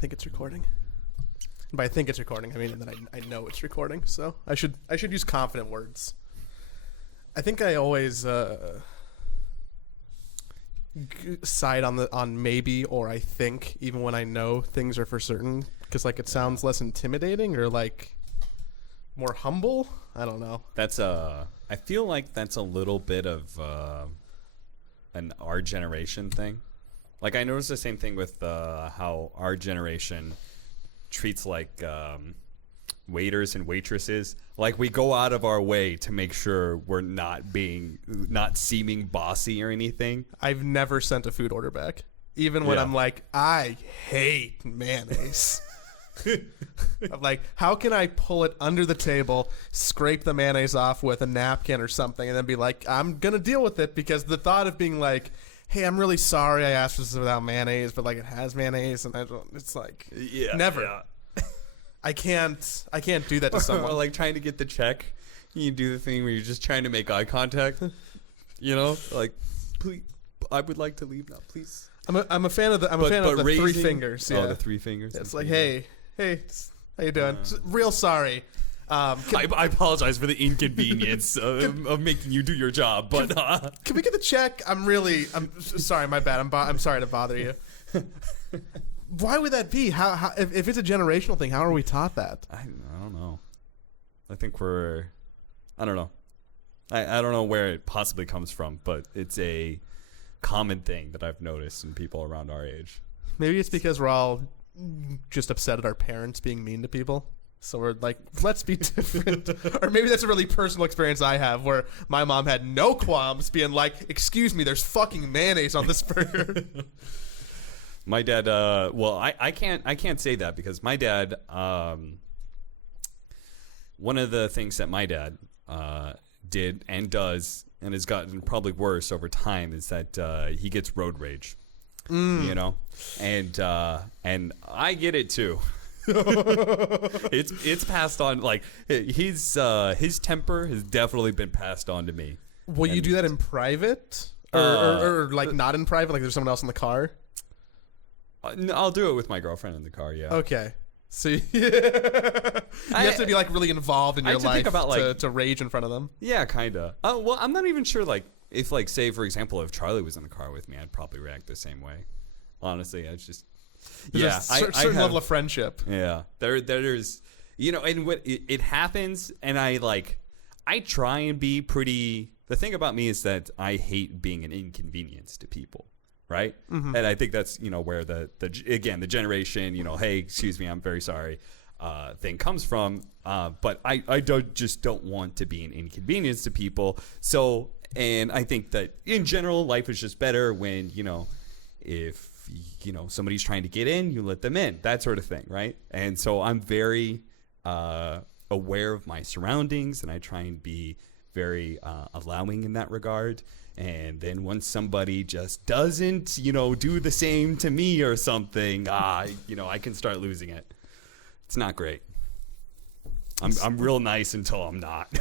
think it's recording. And by I think it's recording, I mean that I know it's recording. So I should use confident words. I think I always side on maybe or I think, even when I know things are for certain, because like it sounds less intimidating or like more humble. I don't know. That's I feel like that's a little bit of an our generation thing. Like I noticed the same thing with how our generation treats like waiters and waitresses. Like we go out of our way to make sure we're not seeming bossy or anything. I've never sent a food order back, even when I'm like, I hate mayonnaise. I'm like, how can I pull it under the table, scrape the mayonnaise off with a napkin or something, and then be like, I'm gonna deal with it, because the thought of being like, hey, I'm really sorry I asked for this without mayonnaise, but like it has mayonnaise, and it's like, never. Yeah. I can't do that to someone. Or like trying to get the check, you do the thing where you're just trying to make eye contact. You know, like, please, I would like to leave now, please. I'm a fan of the raising, three fingers. Yeah, the three fingers. It's like, hey, how you doing? Real sorry. I apologize for the inconvenience of making you do your job, but can we get the check? I'm sorry, my bad. I'm sorry to bother you. Why would that be? How if it's a generational thing, how are we taught that? I don't know. I think I don't know. I don't know where it possibly comes from, but it's a common thing that I've noticed in people around our age. Maybe it's because we're all just upset at our parents being mean to people. So we're like, let's be different. Or maybe that's a really personal experience I have where my mom had no qualms being like, excuse me, there's fucking mayonnaise on this burger. My dad, well, I can't say that because my dad, one of the things that my dad did and does and has gotten probably worse over time is that he gets road rage. You know, and I get it too. It's passed on. Like his temper has definitely been passed on to me. Will you do that in private or like not in private? Like there's someone else in the car. I'll do it with my girlfriend in the car. Yeah. Okay. So you have to be like really involved in your life about, like, to rage in front of them. Yeah, kinda. Well, I'm not even sure. Like, if like say for example, if Charlie was in the car with me, I'd probably react the same way. Honestly, I just there's a certain level of friendship. Yeah, there's and what it happens, and I try and be pretty. The thing about me is that I hate being an inconvenience to people. Right. Mm-hmm. And I think that's, where the generation, hey, excuse me, I'm very sorry, thing comes from. But I don't want to be an inconvenience to people. So, and I think that in general, life is just better when, if, somebody's trying to get in, you let them in, that sort of thing. Right. And so I'm very aware of my surroundings, and I try and be very allowing in that regard. And then once somebody just doesn't, do the same to me or something, I can start losing it. It's not great. I'm real nice until I'm not.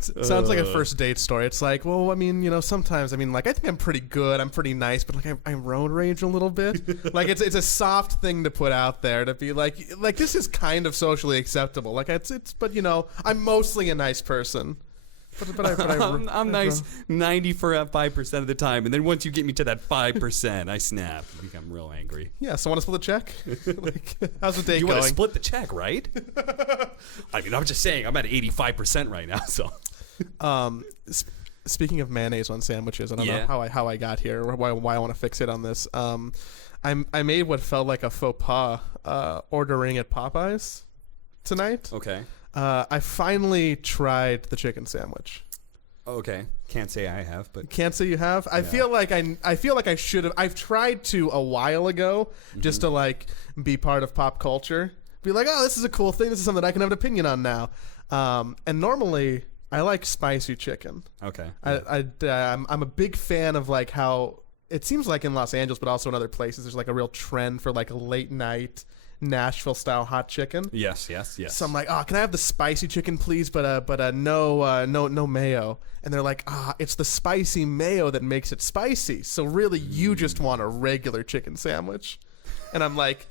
Sounds like a first date story. It's like, well, I mean, sometimes, I think I'm pretty good. I'm pretty nice, but like I road rage a little bit. Like it's a soft thing to put out there to be like this is kind of socially acceptable. Like but I'm mostly a nice person. But I'm nice 95% of the time, and then once you get me to that 5%, I snap and become real angry. Yeah, so want to split the check? Like, how's the day going? You want to split the check, right? I'm just saying, I'm at 85% right now. So, speaking of mayonnaise on sandwiches, I don't know how I got here, or why I want to fixate on this. I made what felt like a faux pas ordering at Popeyes tonight. Okay. I finally tried the chicken sandwich. Okay, can't say I have, but can't say you have. I feel like I should have. I've tried to a while ago, just to like be part of pop culture. Be like, oh, this is a cool thing. This is something I can have an opinion on now. And normally I like spicy chicken. Okay. I'm a big fan of like how it seems like in Los Angeles, but also in other places, there's like a real trend for like a late night Nashville style hot chicken. Yes. So I'm like, oh, can I have the spicy chicken, please? But no mayo. And they're like, it's the spicy mayo that makes it spicy. So really, you just want a regular chicken sandwich. And I'm like,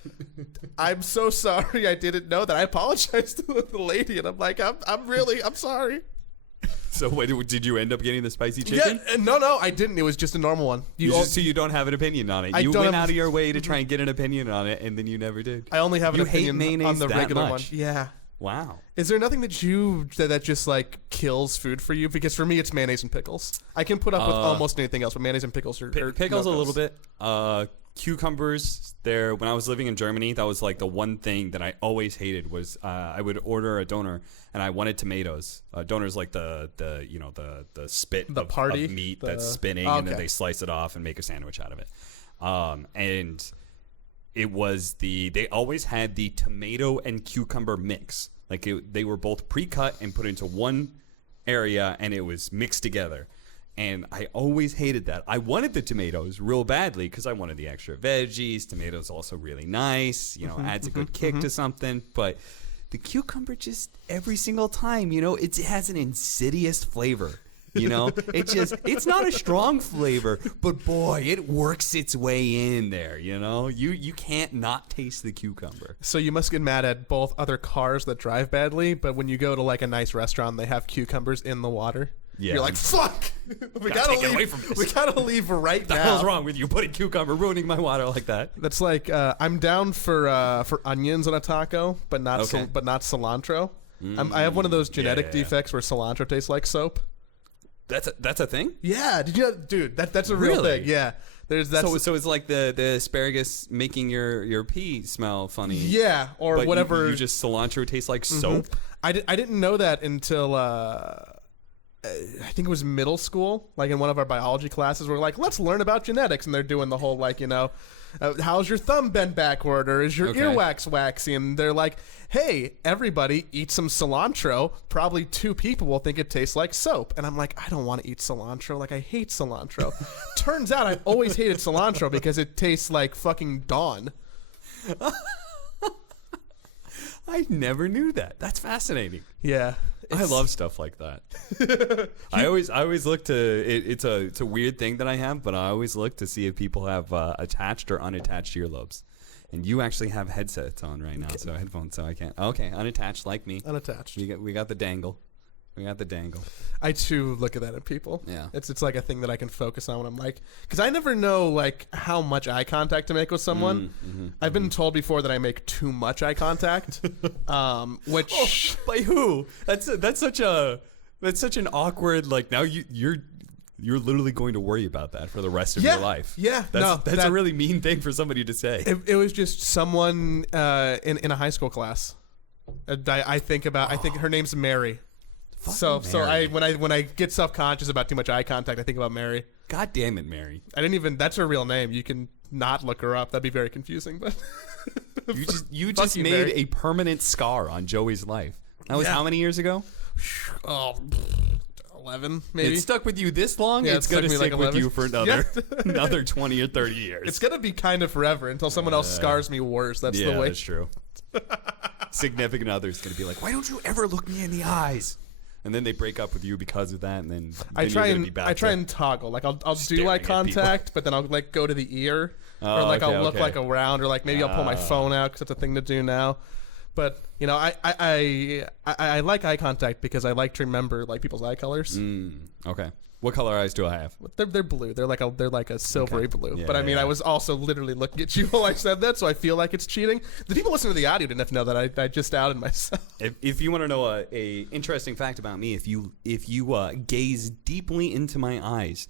I'm so sorry, I didn't know that. I apologize to the lady, and I'm like, I'm sorry. So wait, did you end up getting the spicy chicken? Yeah, no, I didn't. It was just a normal one. So you don't have an opinion on it. You went out of your way to try and get an opinion on it, and then you never did. I only have an opinion mayonnaise on the that regular much? one. Yeah. Wow. Is there nothing that just like kills food for you? Because for me, it's mayonnaise and pickles. I can put up with almost anything else, but mayonnaise and pickles are pickles a little bit. Cucumbers. There, when I was living in Germany, that was like the one thing that I always hated was I would order a doner and I wanted tomatoes. Doner's like the spit of meat that's spinning, and then they slice it off and make a sandwich out of it. And it was they always had the tomato and cucumber mix. Like they were both pre-cut and put into one area, and it was mixed together. And I always hated that. I wanted the tomatoes real badly because I wanted the extra veggies. Tomatoes also really nice, adds a good kick to something. But the cucumber just every single time, it has an insidious flavor. It's not a strong flavor, but boy, it works its way in there. You can't not taste the cucumber. So you must get mad at both other cars that drive badly, but when you go to like a nice restaurant, they have cucumbers in the water. Yeah. You're like, fuck! We gotta leave. Away from this. We gotta leave right now. What the hell's wrong with you putting cucumber, ruining my water like that? That's like I'm down for onions on a taco, but not cilantro. I have one of those genetic defects where cilantro tastes like soap. That's a thing? Yeah. Did you, dude? That's a real thing. Yeah. So it's like the asparagus making your pee smell funny. Yeah, or but whatever. You just cilantro tastes like soap. I didn't know that until. I think it was middle school, like in one of our biology classes, we're like, let's learn about genetics. And they're doing the whole, like, how's your thumb bent backward, or is your earwax waxy? And they're like, hey, everybody eat some cilantro. Probably 2 people will think it tastes like soap. And I'm like, I don't want to eat cilantro. Like, I hate cilantro. Turns out I always hated cilantro because it tastes like fucking Dawn. I never knew that. That's fascinating. Yeah. I love stuff like that. I always look to it's a weird thing that I have, but I always look to see if people have attached or unattached earlobes. And you actually have headsets on right now, so headphones, so I can't. Okay, unattached like me. Unattached. We got the dangle. We got the dangle. I too look at that in people. Yeah, it's like a thing that I can focus on when I'm like, because I never know like how much eye contact to make with someone. I've been told before that I make too much eye contact, which by who? That's such an awkward, like, now you're literally going to worry about that for the rest of your life. Yeah, that's a really mean thing for somebody to say. It was just someone in a high school class. I think her name's Mary. So when I get self-conscious about too much eye contact, I think about Mary. God damn it, Mary. That's her real name. You can not look her up. That'd be very confusing, but you just made Mary. A permanent scar on Joey's life. That was how many years ago? 11 maybe. It stuck with you this long? Yeah, it's going to stick with you for another 20 or 30 years. It's going to be kind of forever until someone else scars me worse. That's the way. That's true. Significant other's going to be like, why don't you ever look me in the eyes? And then they break up with you because of that, and then I try and toggle. Like I'll do eye contact, but then I'll like go to the ear, or like I'll look like around, or like maybe I'll pull my phone out because that's a thing to do now. But I like eye contact because I like to remember like people's eye colors. Okay. What color eyes do I have? They're blue. They're like a silvery blue. Yeah, but I mean, I was also literally looking at you while I said that, so I feel like it's cheating. The people listening to the audio didn't have to know that I just outed myself. If you want to know a interesting fact about me, if you gaze deeply into my eyes,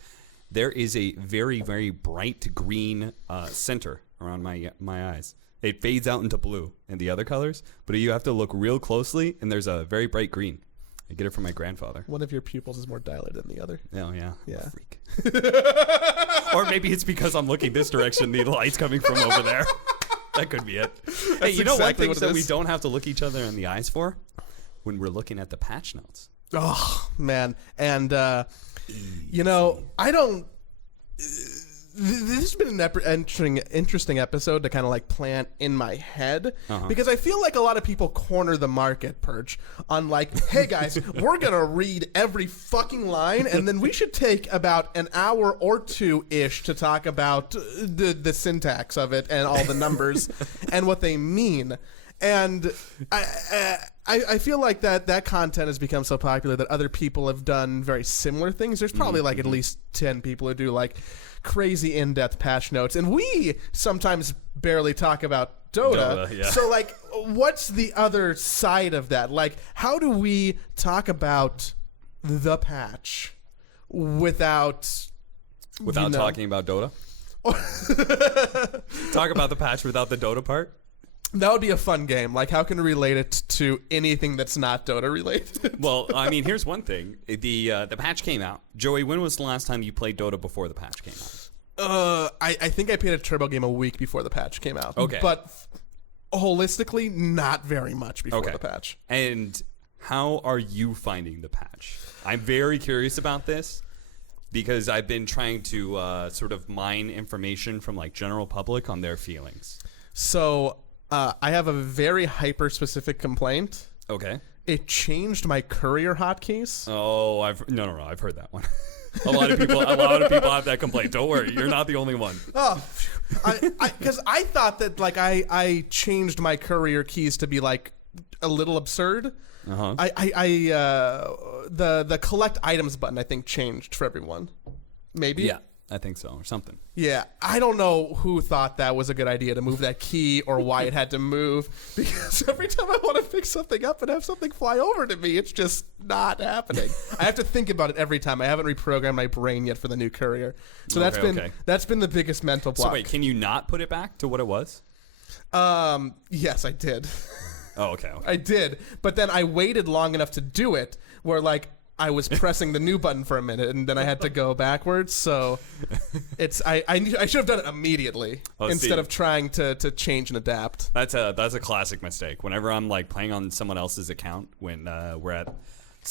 there is a very, very bright green center around my eyes. It fades out into blue and the other colors, but you have to look real closely, and there's a very bright green. I get it from my grandfather. One of your pupils is more dilated than the other. Oh, yeah. Yeah. Freak. Or maybe it's because I'm looking this direction, the light's coming from over there. That could be it. Hey, you know one thing that we don't have to look each other in the eyes for? When we're looking at the patch notes. Oh, man. And, I don't... This has been an interesting episode to kind of like plant in my head because I feel like a lot of people corner the market, Perch, on like, hey guys, we're gonna read every fucking line and then we should take about an hour or two ish to talk about the syntax of it and all the numbers and what they mean. And I feel like that content has become so popular that other people have done very similar things. There's probably like at least 10 people who do like crazy in-depth patch notes, and we sometimes barely talk about Dota. Yeah. So like, what's the other side of that? Like, how do we talk about the patch without talking about Dota? Talk about the patch without the Dota part? That would be a fun game. Like, how can we relate it to anything that's not Dota related? Well, I mean, here's one thing. The patch came out. Joey, when was the last time you played Dota before the patch came out? I think I played a turbo game a week before the patch came out. Okay. But holistically, not very much before the patch. And how are you finding the patch? I'm very curious about this because I've been trying to sort of mine information from like general public on their feelings. So I have a very hyper-specific complaint. Okay. It changed my courier hotkeys. Oh, no, I've heard that one. A lot of people have that complaint. Don't worry, you're not the only one. Oh, because I thought that like I changed my courier keys to be like a little absurd. Uh-huh. The collect items button I think changed for everyone. Maybe. Yeah. I think so, or something. Yeah, I don't know who thought that was a good idea to move that key or why it had to move, because every time I want to pick something up and have something fly over to me, it's just not happening. I have to think about it every time. I haven't reprogrammed my brain yet for the new courier. So that's been the biggest mental block. So wait, can you not put it back to what it was? Yes, I did. Oh, okay. I did, but then I waited long enough to do it where like I was pressing the new button for a minute, and then I had to go backwards. So I should have done it immediately instead of trying to change and adapt. That's a classic mistake. Whenever I'm like playing on someone else's account, when we're at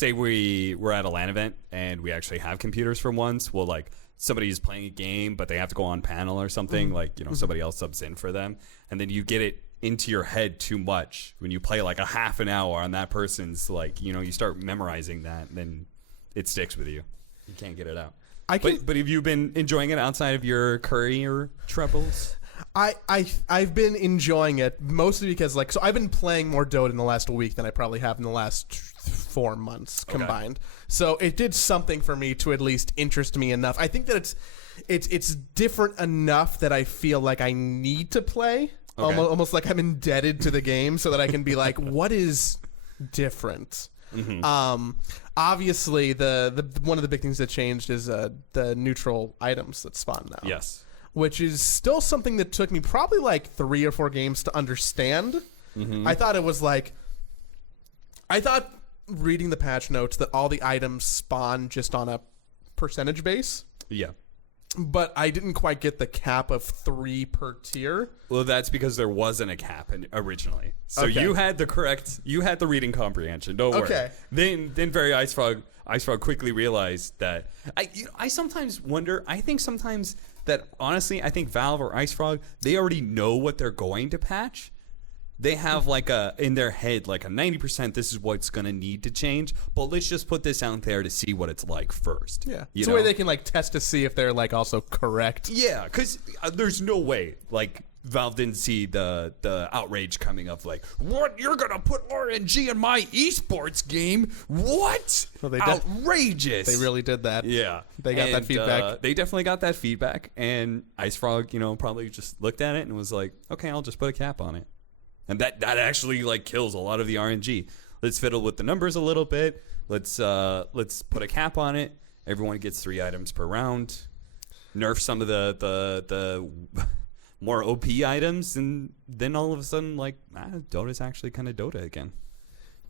a LAN event and we actually have computers for once, well, like somebody's playing a game but they have to go on panel or something, like somebody else subs in for them, and then you get it into your head too much when you play like a half an hour on that person's, like, you start memorizing that, and then it sticks with you. You can't get it out. But have you been enjoying it outside of your courier troubles? I've been enjoying it mostly because so I've been playing more Dota in the last week than I probably have in the last 4 months combined. Okay. So it did something for me to at least interest me enough. I think that it's different enough that I feel like I need to play. Okay. Almost like I'm indebted to the game so that I can be like, what is different? Mm-hmm. Obviously, the one of the big things that changed is the neutral items that spawn now. Yes. Which is still something that took me probably like 3 or 4 games to understand. Mm-hmm. I thought reading the patch notes that all the items spawn just on a percentage base. Yeah. But I didn't quite get the cap of 3 per tier. Well, that's because there wasn't a cap originally. So you had the reading comprehension. Don't worry. Okay. Then very Ice Frog quickly realized that I sometimes wonder. I think sometimes that honestly, I think Valve or Ice Frog, they already know what they're going to patch. They have in their head like a 90% this is what's going to need to change, but let's just put this out there to see what it's like first. Yeah. It's a way they can test to see if they're also correct. Yeah, because there's no way Valve didn't see the outrage coming up what? You're going to put RNG in my esports game? What? Well, outrageous. They really did that. Yeah. They got that feedback. They definitely got that feedback, and Ice Frog, probably just looked at it and was like, okay, I'll just put a cap on it. And that actually kills a lot of the RNG. Let's fiddle with the numbers a little bit. Let's put a cap on it. Everyone gets 3 items per round. Nerf some of the more OP items, and then all of a sudden, Dota's actually kind of Dota again.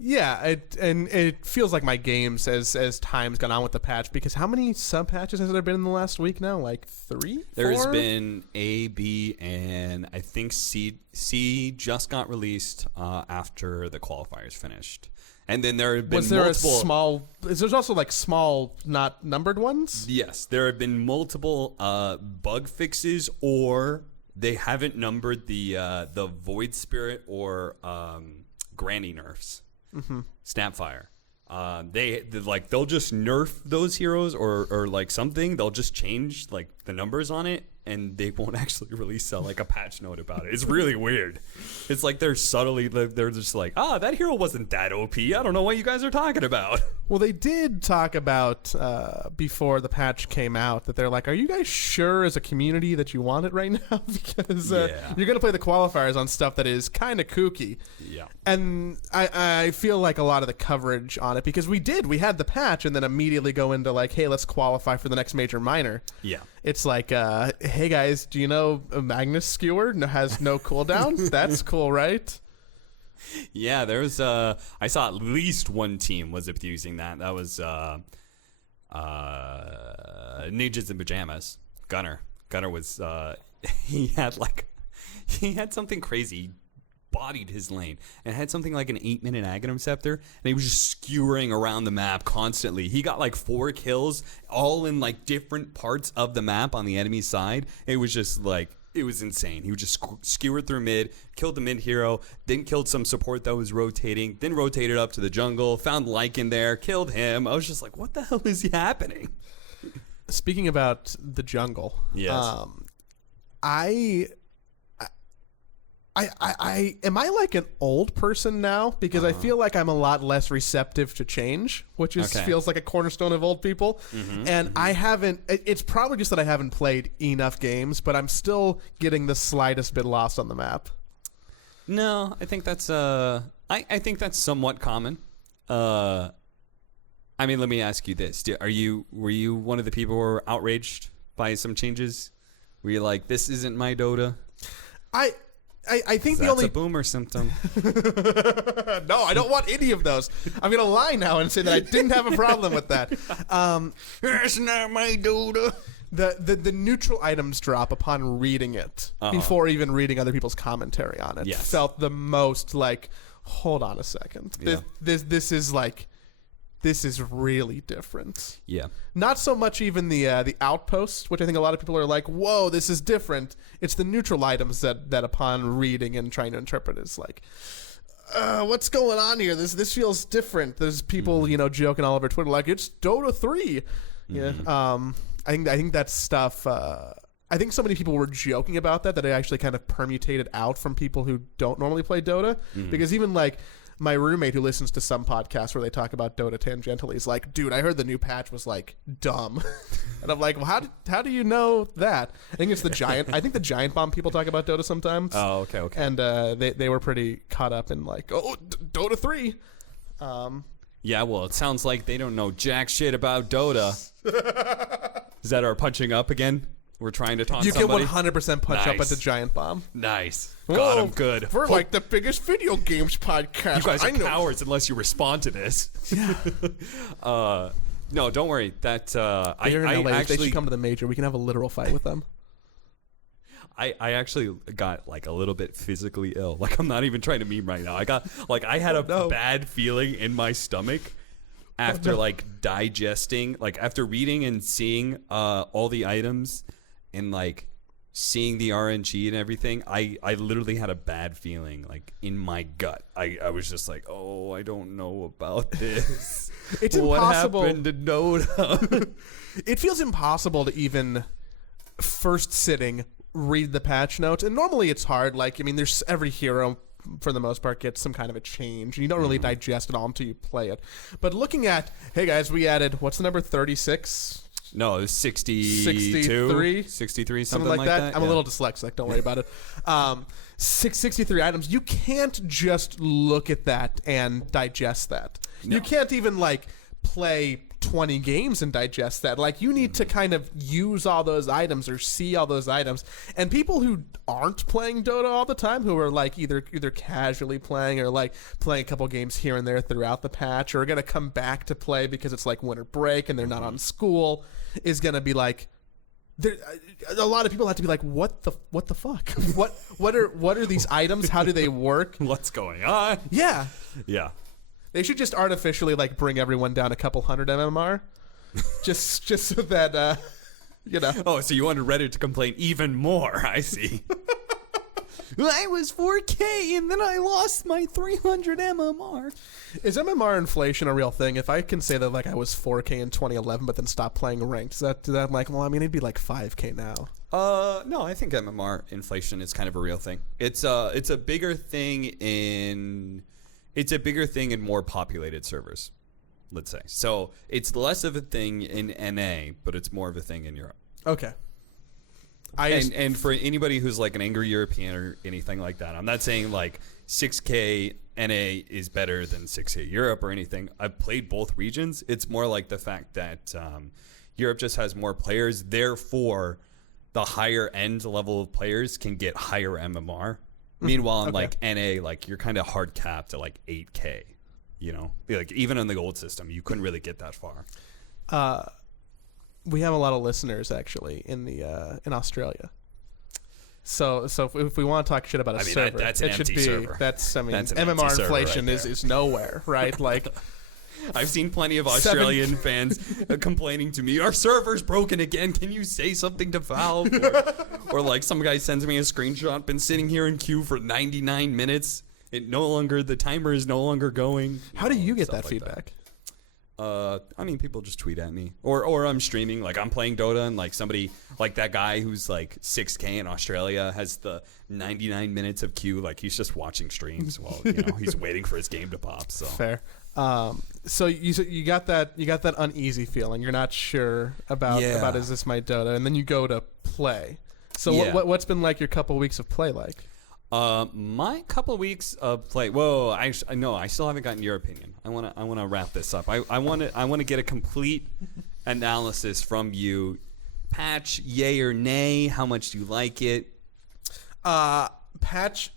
Yeah, it feels like my games as time's gone on with the patch, because how many sub patches has there been in the last week now? 3? There's been A, B, and I think C just got released after the qualifiers finished. And then there have been there's also like small, not numbered ones? Yes, there have been multiple bug fixes, or they haven't numbered the Void Spirit or Granny nerfs. Snapfire. They'll just nerf those heroes or like something. They'll just change like the numbers on it, and they won't actually release like a patch note about it. It's really weird. It's like they're just like, that hero wasn't that OP. I don't know what you guys are talking about. Well, they did talk about before the patch came out that they're like, are you guys sure as a community that you want it right now? Because you're going to play the qualifiers on stuff that is kind of kooky. Yeah. And I feel like a lot of the coverage on it, because we had the patch and then immediately go into like, hey, let's qualify for the next major minor. Yeah. It's like, hey guys, do you know Magnus Skewer has no cooldown? That's cool, right? Yeah, there's I saw at least one team was abusing that. That was Ninjas in Pajamas. Gunner was he had something crazy. Bodied his lane and had something like an 8-minute Aghanim Scepter, and he was just skewering around the map constantly. He got like 4 kills all in like different parts of the map on the enemy side. It was just like, it was insane. He would just skewer through mid, killed the mid hero, then killed some support that was rotating, then rotated up to the jungle, found Lycan there, killed him. I was just like, what the hell is happening? Speaking about the jungle, yes. I am I like an old person now, because I feel like I'm a lot less receptive to change, which feels like a cornerstone of old people. I haven't, it's probably just that I haven't played enough games, but I'm still getting the slightest bit lost on the map. No, I think that's I think that's somewhat common. I mean, let me ask you this. Were you one of the people who were outraged by some changes? Were you like, this isn't my Dota? I think that's the only a boomer symptom. No, I don't want any of those. I'm gonna lie now and say that I didn't have a problem with that. That's not my Dota. The neutral items drop upon reading it before even reading other people's commentary on it felt the most like, hold on a second. This is really different. Yeah. Not so much even the outposts, which I think a lot of people are like, whoa, this is different. It's the neutral items that upon reading and trying to interpret is like, what's going on here? This feels different. There's people, joking all over Twitter like, it's Dota 3. Yeah. I think that stuff, I think so many people were joking about that it actually kind of permutated out from people who don't normally play Dota. Because even like, my roommate who listens to some podcasts where they talk about Dota tangentially is like, dude, I heard the new patch was like dumb. And I'm like, well, how do you know that? I think it's the giant bomb people talk about Dota sometimes. Oh, okay. And they were pretty caught up in like, Dota 3. Yeah, well, it sounds like they don't know jack shit about Dota. Is that our punching up again? We're trying to taunt somebody? You can 100% punch up at the giant bomb. Nice. Got him good. We're like the biggest video games podcast. You guys are cowards unless you respond to this. Yeah. No, don't worry. That I actually, they should come to the major. We can have a literal fight with them. I actually got like a little bit physically ill. Like, I'm not even trying to meme right now. I had a bad feeling in my stomach after like digesting, like after reading and seeing all the items and like seeing the RNG and everything. I literally had a bad feeling like in my gut. I was just like, oh, I don't know about this. It's impossible. What happened to Dota? It feels impossible to even first sitting read the patch notes, and normally it's hard. Like, I mean, there's every hero for the most part gets some kind of a change, and you don't really digest it all until you play it. But looking at, hey guys, we added, what's the number, 36? No, it was 63, 63, something like that. I'm a little dyslexic, don't worry about it. 63 items. You can't just look at that and digest that. No. You can't even like play 20 games and digest that. Like, you need to kind of use all those items or see all those items. And people who aren't playing Dota all the time, who are like either casually playing or like playing a couple games here and there throughout the patch, or are going to come back to play because it's like winter break and they're not on school, is going to be like, a lot of people have to be like, what the fuck? what are these items? How do they work? What's going on? Yeah. They should just artificially like bring everyone down a couple hundred MMR, just so that Oh, so you wanted Reddit to complain even more? I see. I was 4K and then I lost my 300 MMR. Is MMR inflation a real thing? If I can say that like I was 4K in 2011, but then stopped playing ranked, is that like, well, I mean, it'd be like 5K now. No, I think MMR inflation is kind of a real thing. It's a bigger thing in more populated servers, let's say. So it's less of a thing in NA, but it's more of a thing in Europe. Okay. And for anybody who's like an angry European or anything like that, I'm not saying like 6K NA is better than 6K Europe or anything. I've played both regions. It's more like the fact that Europe just has more players. Therefore, the higher end level of players can get higher MMR. Meanwhile, in like NA, like you're kind of hard capped at like 8K. You know, like even in the gold system, you couldn't really get that far. We have a lot of listeners actually in Australia. So if we want to talk shit about a server, that's an empty server. That's MMR inflation right is nowhere, right? Like I've seen plenty of Australian fans complaining to me, our server's broken again. Can you say something to Valve? Or like some guy sends me a screenshot, been sitting here in queue for 99 minutes. The timer is no longer going. How do you get that feedback? I mean, people just tweet at me, or I'm streaming, like I'm playing Dota, and like somebody, like that guy who's like 6K in Australia has the 99 minutes of queue, like he's just watching streams while he's waiting for his game to pop. So fair. So you got that uneasy feeling. You're not sure about is this my Dota, and then you go to play. So what's been like your couple weeks of play like? My couple of weeks of play. Whoa, I still haven't gotten your opinion. I wanna wrap this up. I wanna get a complete analysis from you. Patch, yay or nay? How much do you like it? Patch,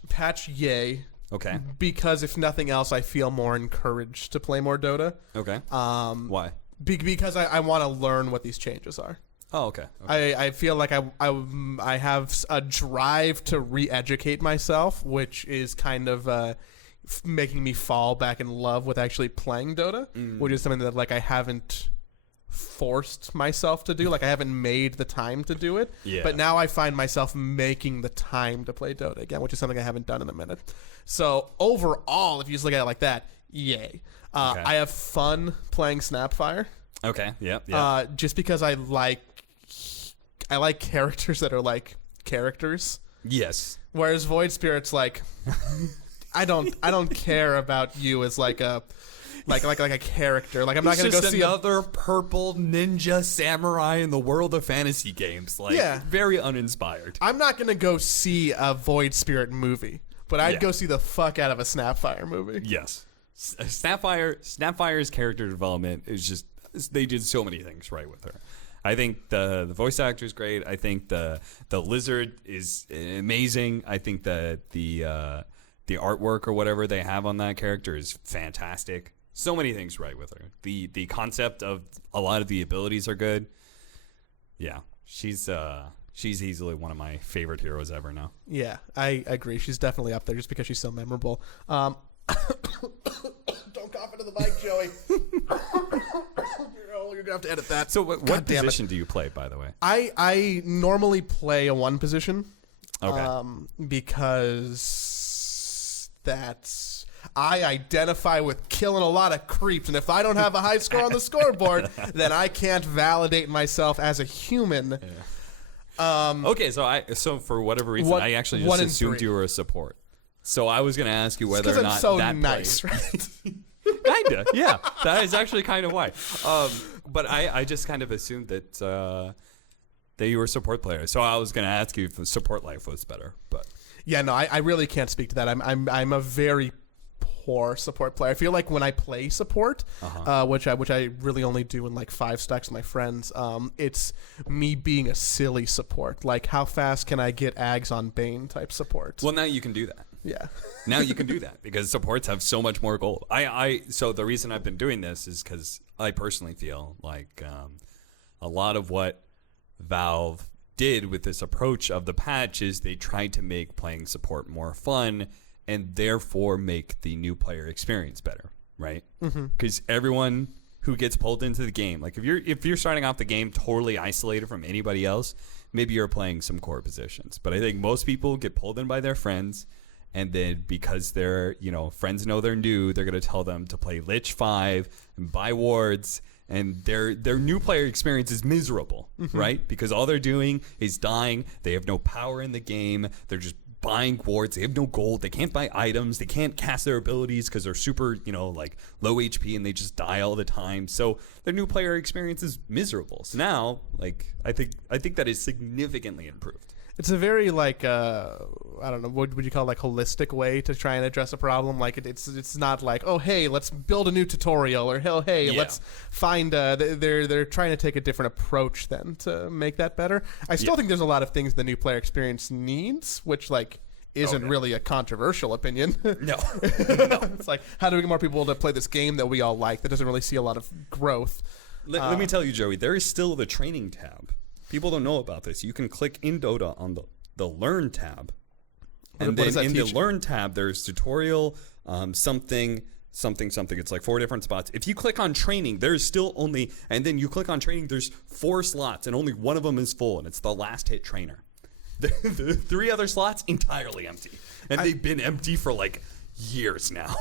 yay. Okay. Because if nothing else, I feel more encouraged to play more Dota. Okay. Why? Because I want to learn what these changes are. Oh, okay. I feel like I have a drive to re-educate myself, which is kind of making me fall back in love with actually playing Dota, which is something that like I haven't forced myself to do. Like I haven't made the time to do it. Yeah. But now I find myself making the time to play Dota again, which is something I haven't done in a minute. So overall, if you just look at it like that, yay. I have fun playing Snapfire. Okay. Yeah. Just because I like characters that are like characters. Yes. Whereas Void Spirit's like I don't care about you as like a character. Like I'm not gonna go see another purple ninja samurai in the world of fantasy games. Like very uninspired. I'm not gonna go see a Void Spirit movie, but I'd go see the fuck out of a Snapfire movie. Yes. Snapfire's character development is just, they did so many things right with her. I think the voice actor is great. I think the lizard is amazing. I think that the artwork or whatever they have on that character is fantastic. So many things right with her. The concept of a lot of the abilities are good. Yeah, she's easily one of my favorite heroes ever now. Yeah, I agree. She's definitely up there just because she's so memorable. Don't cough into the mic, Joey. You're gonna have to edit that. So what position do you play, by the way? I normally play a one position. Okay. Because I identify with killing a lot of creeps, and if I don't have a high score on the scoreboard, then I can't validate myself as a human. Yeah. Okay, so for whatever reason, I actually just assumed you were a support. So I was going to ask you whether or not so that nice, plays. right? Kinda, yeah. That is actually kind of why. But I just kind of assumed that you were a support player. So I was going to ask you if the support life was better. But yeah, no, I really can't speak to that. I'm a very poor support player. I feel like when I play support, which I really only do in like 5 stacks with my friends, it's me being a silly support. Like how fast can I get Ags on Bane type support? Well, now you can do that. Yeah. Now you can do that because supports have so much more gold. So the reason I've been doing this is because I personally feel like a lot of what Valve did with this approach of the patch is they tried to make playing support more fun and therefore make the new player experience better, right? Because everyone who gets pulled into the game, like if you're starting off the game totally isolated from anybody else, maybe you're playing some core positions. But I think most people get pulled in by their friends, and then because their friends know they're new, they're going to tell them to play Lich 5 and buy wards, and their new player experience is miserable, right? Because all they're doing is dying. They have no power in the game. They're just buying wards. They have no gold. They can't buy items. They can't cast their abilities because they're super, like low HP, and they just die all the time. So their new player experience is miserable. So now, like, I think that is significantly improved. It's a very I don't know, what would you call holistic way to try and address a problem? Like it's not like, oh hey, let's build a new tutorial, or hell hey, let's find. They're trying to take a different approach then to make that better. I still think there's a lot of things the new player experience needs, which isn't really a controversial opinion. No. It's like, how do we get more people to play this game that we all like that doesn't really see a lot of growth? Let me tell you, Joey, there is still the training tab. People don't know about this. You can click in Dota on the Learn tab. And then in the Learn tab, there's tutorial, something. It's like 4 different spots. If you click on training, there's still only, and then you click on training, there's 4 slots, and only one of them is full, and it's the last hit trainer. The 3 other slots, entirely empty. And they've been empty for years now.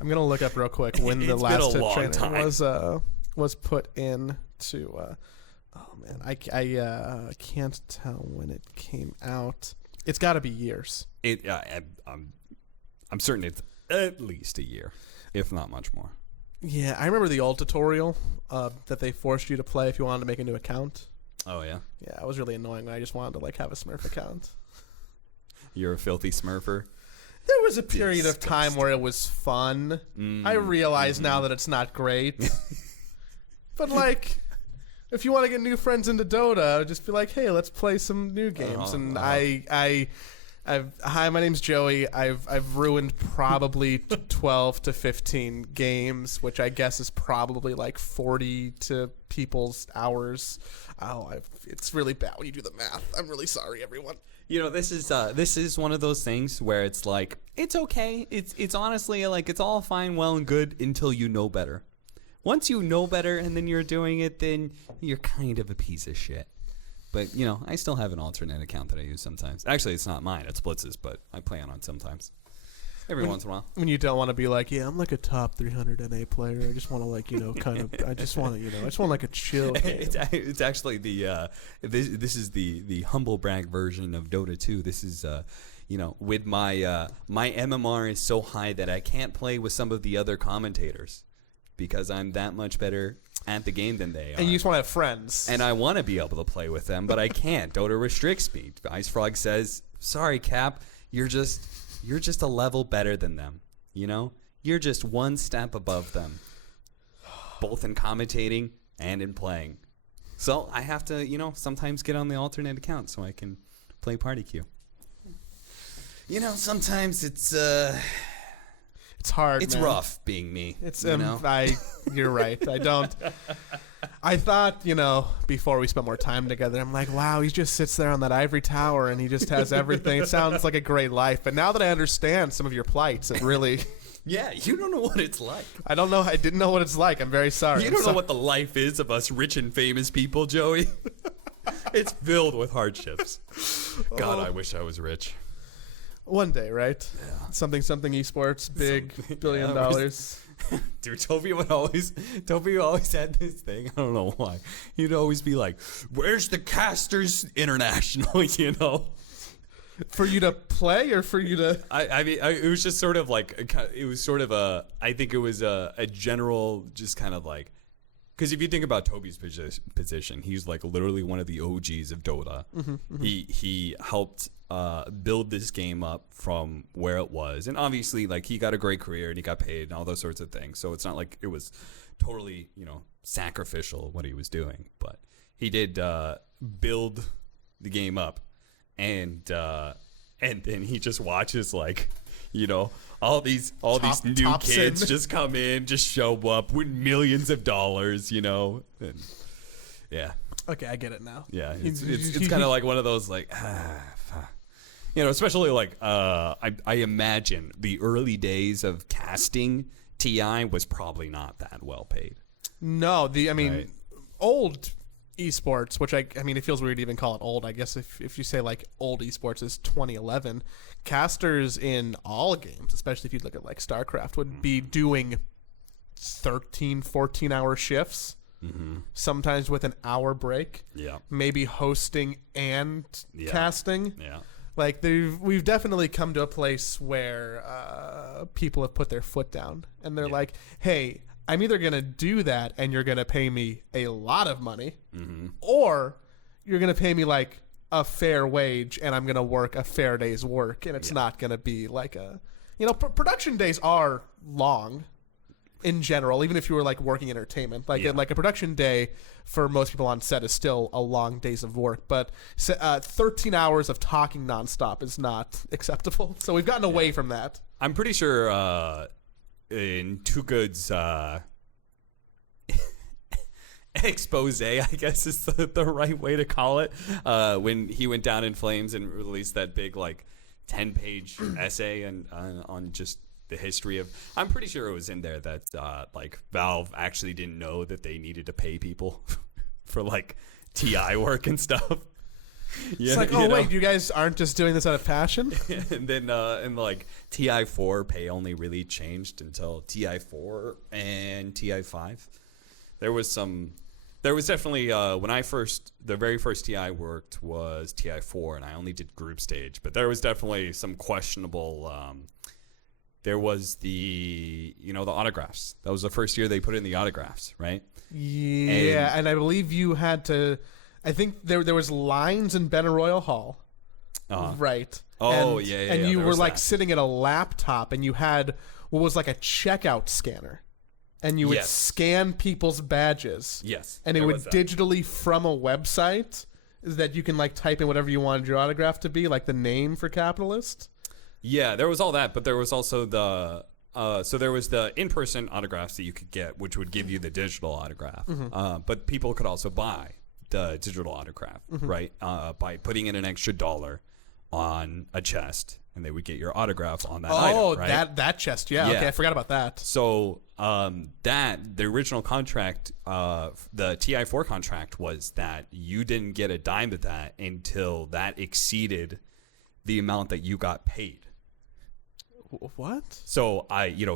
I'm going to look up real quick when the last hit trainer was put in to... Oh man, I can't tell when it came out. It's got to be years. I'm certain it's at least a year, if not much more. Yeah, I remember the old tutorial that they forced you to play if you wanted to make a new account. Oh yeah. Yeah, it was really annoying when I just wanted to have a Smurf account. You're a filthy Smurfer. There was a period of time where it was fun. I realize now that it's not great, but if you want to get new friends into Dota, just be like, hey, let's play some new games. Hi, my name's Joey. I've ruined probably 12 to 15 games, which I guess is probably 40 to people's hours. It's really bad when you do the math. I'm really sorry, everyone. This is one of those things where it's it's okay. It's honestly it's all fine, well and good until you know better. Once you know better and then you're doing it, then you're kind of a piece of shit. But, I still have an alternate account that I use sometimes. Actually, it's not mine. It's Blitz's, but I play on sometimes. Every once in a while. When you don't want to be I'm a top 300 NA player. I just want to I just want a chill game. It's actually this is the humble brag version of Dota 2. This is, with my MMR is so high that I can't play with some of the other commentators. Because I'm that much better at the game than they are. And you just want to have friends. And I want to be able to play with them, but I can't. Dota restricts me. Ice Frog says, sorry, Cap, you're just a level better than them. You're just one step above them. Both in commentating and in playing. So I have to, sometimes get on the alternate account so I can play party queue. Sometimes it's... It's hard. It's rough being me. It's you're right. I thought, before we spent more time together, I'm like, wow, he just sits there on that ivory tower and he just has everything. It sounds like a great life. But now that I understand some of your plights, it really Yeah, you don't know what it's like. I don't know. I didn't know what it's like. I'm very sorry. You don't know what the life is of us rich and famous people, Joey. It's filled with hardships. God, I wish I was rich. One day, right? Yeah. Something esports, big $1 billion. Dude, Toby always had this thing. I don't know why. He'd always be like, "Where's the Casters International?" For you to play or for you to? It was just sort of like I think it was a general, just kind of like, because if you think about Toby's position, he's like literally one of the OGs of Dota. Mm-hmm, mm-hmm. He helped build this game up from where it was, and obviously like he got a great career and he got paid and all those sorts of things. So it's not like it was totally sacrificial what he was doing, but he did build the game up, and then he just watches like all these new kids just come in, just show up, win millions of dollars, and yeah. Okay, I get it now. Yeah, it's kind of like one of those like, especially like I imagine the early days of casting TI was probably not that well paid. No, Right. old esports, which I mean, it feels weird to even call it old. I guess if you say like old esports is 2011, casters in all games, especially if you look at like StarCraft, would be doing 13, 14-hour shifts, sometimes with an hour break. Yeah. Maybe hosting and casting. Yeah. Like we've definitely come to a place where people have put their foot down and they're like, hey, I'm either going to do that and you're going to pay me a lot of money, or you're going to pay me like a fair wage and I'm going to work a fair day's work, and it's not going to be like a, production days are long in general, even if you were like working entertainment. Like a production day for most people on set is still a long days of work, but 13 hours of talking nonstop is not acceptable. So we've gotten away from that. I'm pretty sure in Too Good's expose, I guess is the right way to call it, when he went down in flames and released that big like 10-page essay on just the history of, I'm pretty sure it was in there that like Valve actually didn't know that they needed to pay people for like TI work and stuff. It's like, wait, you guys aren't just doing this out of passion? And then and like TI4 pay only really changed until TI4 and TI5. There was definitely the very first TI worked was TI4, and I only did group stage, but there was definitely some questionable. There was the autographs. That was the first year they put in the autographs, right? Yeah, and I believe you had to. I think there was lines in Banner Royal Hall, right? Oh, and, yeah. And you were like sitting at a laptop, and you had what was like a checkout scanner, and you would scan people's badges. Yes, and it would digitally from a website that you can like type in whatever you wanted your autograph to be, like the name for Capitalist. Yeah, there was all that, but there was also the there was the in-person autographs that you could get, which would give you the digital autograph. But people could also buy the digital autograph, right? By putting in an extra $1 on a chest, and they would get your autograph on that item, right? that chest, yeah. Okay, I forgot about that. So the original contract, the TI4 contract, was that you didn't get a dime of that until that exceeded the amount that you got paid. What? So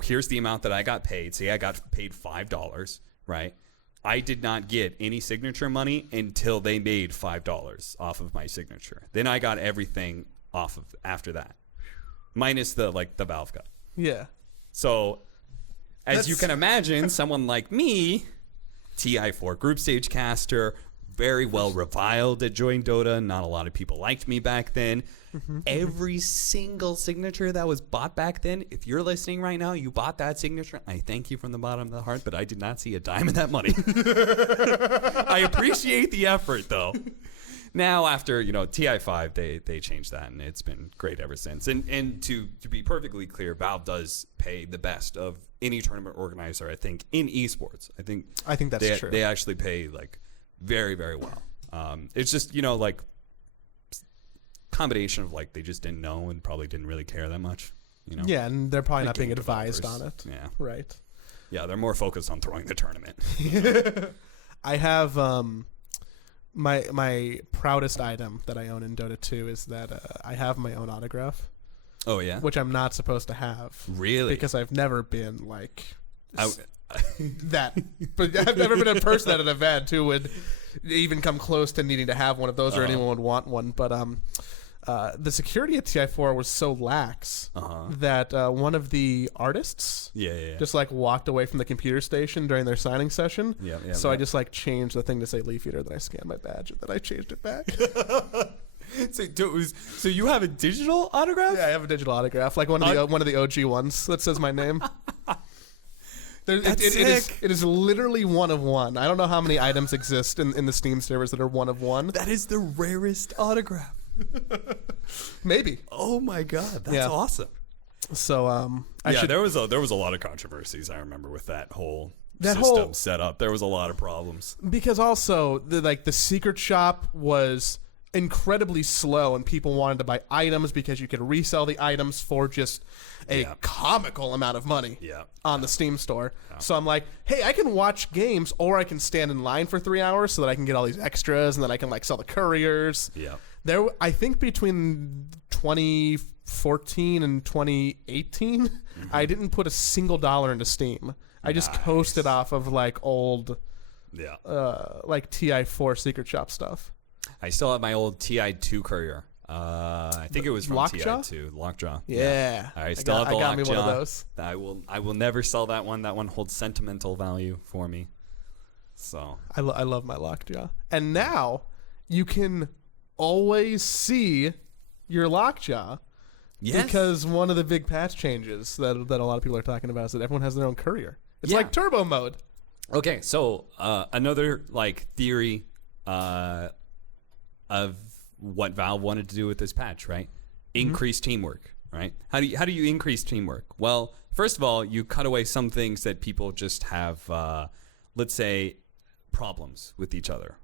here's the amount that I got paid. Say I got paid $5, right? I did not get any signature money until they made $5 off of my signature. Then I got everything off of after that, minus the Valve cut. Yeah. So, as you can imagine, someone like me, TI4 group stage caster, very well reviled at Join Dota. Not a lot of people liked me back then. Every single signature that was bought back then, if you're listening right now, you bought that signature. I thank you from the bottom of the heart, but I did not see a dime of that money. I appreciate the effort, though. Now, after TI5, they changed that, and it's been great ever since. And to be perfectly clear, Valve does pay the best of any tournament organizer, I think, in esports. I think that's true. They actually pay like very, very well. It's just combination of like they just didn't know and probably didn't really care that much. Yeah, and they're probably not being advised on it. Yeah, right. Yeah, they're more focused on throwing the tournament. I have my proudest item that I own in Dota 2 is that I have my own autograph. Oh yeah, which I'm not supposed to have. Really? Because I've never been like that. But I've never been a person at an event who would even come close to needing to have one of those, or anyone would want one. But the security at TI4 was so lax that one of the artists just like walked away from the computer station during their signing session. I just like changed the thing to say Leaf Eater, then I scanned my badge, and then I changed it back. So you have a digital autograph? Yeah, I have a digital autograph, like one of the OG ones that says my name. It is literally one of one. I don't know how many items exist in the Steam servers that are one of one. That is the rarest autograph. Maybe. Oh my god, that's awesome. So there was a lot of controversies, I remember, with that whole system set up. There was a lot of problems. Because also the secret shop was incredibly slow, and people wanted to buy items because you could resell the items for just a comical amount of money on the Steam store. So I'm like, hey, I can watch games, or I can stand in line for 3 hours so that I can get all these extras, and then I can like sell the couriers. I think between 2014 and 2018, I didn't put a single dollar into Steam. I just coasted off of like old like TI4 Secret Shop stuff. I still have my old TI2 courier. I think it was from TI2. Lockjaw. Yeah. I still have the Lockjaw. I got me one of those. I will never sell that one. That one holds sentimental value for me. So I love my Lockjaw. And now you can always see your Lockjaw. Yes. Because one of the big patch changes that a lot of people are talking about is that everyone has their own courier. It's like turbo mode. Okay, so another like theory of what Valve wanted to do with this patch, right? Increase teamwork, right? How do you increase teamwork? Well, first of all, you cut away some things that people just have, let's say, problems with each other,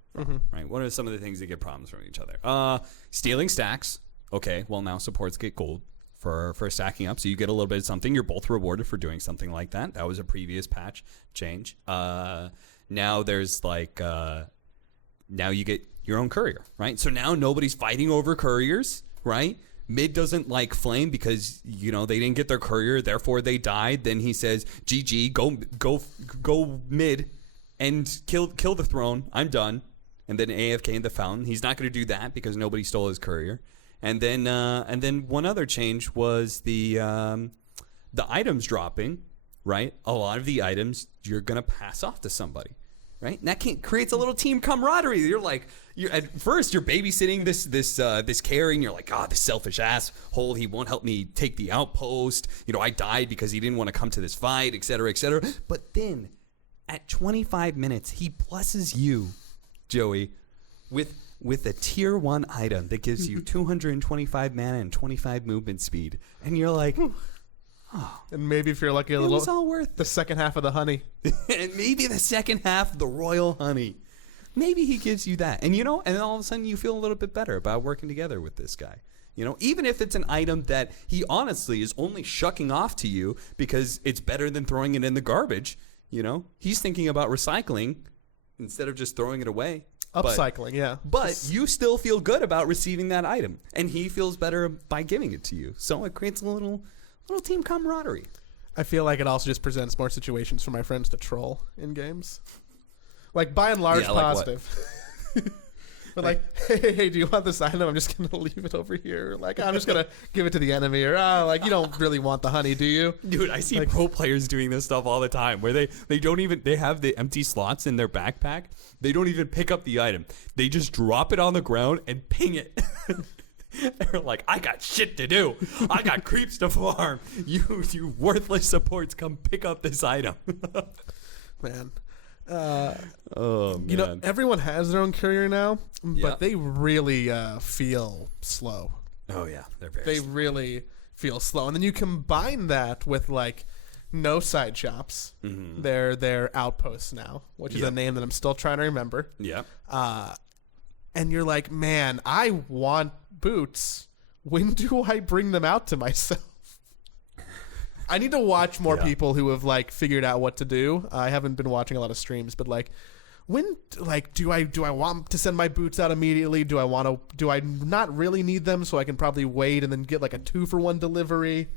right? What are some of the things that get problems from each other? Stealing stacks. Okay, well now supports get gold for stacking up, so you get a little bit of something. You're both rewarded for doing something like that. That was a previous patch change. Now there's like now you get your own courier, right? So now nobody's fighting over couriers, right? Mid doesn't like flame because they didn't get their courier, therefore they died. Then he says, "GG, go mid and kill the throne. I'm done." And then AFK in the fountain. He's not going to do that because nobody stole his courier. And then one other change was the items dropping, right? A lot of the items you're going to pass off to somebody. Right? And that creates a little team camaraderie. You're at first you're babysitting this carry, and you're like, this selfish asshole. He won't help me take the outpost. I died because he didn't want to come to this fight, et cetera, et cetera. But then at 25 minutes, he blesses you, Joey, with a tier 1 item that gives you 225 mana and 25 movement speed, and you're like. And maybe if you're lucky, it was all worth the second half of the honey. And maybe the second half, the royal honey. Maybe he gives you that. And, and then all of a sudden you feel a little bit better about working together with this guy. Even if it's an item that he honestly is only shucking off to you because it's better than throwing it in the garbage. He's thinking about recycling instead of just throwing it away. Upcycling, But you still feel good about receiving that item. And he feels better by giving it to you. So it creates a little team camaraderie. I feel like it also just presents more situations for my friends to troll in games. Like, by and large, positive. But like, hey, do you want this item? I'm just going to leave it over here. Like, I'm just going to give it to the enemy. Or, you don't really want the honey, do you? Dude, I see pro players doing this stuff all the time where they don't even, they have the empty slots in their backpack. They don't even pick up the item. They just drop it on the ground and ping it. They're like, I got shit to do. I got creeps to farm. You worthless supports, come pick up this item. Man. Man. Everyone has their own courier now, but they really feel slow. Oh, yeah. They really feel slow. And then you combine that with, like, no side shops. Mm-hmm. They're outposts now, which is a name that I'm still trying to remember. Yeah. And you're like, man, I want boots. When do I bring them out to myself? I need to watch more people who have like figured out what to do. I haven't been watching a lot of streams, but like, when do I want to send my boots out immediately? Do I not really need them so I can probably wait and then get like a 2-for-1 delivery?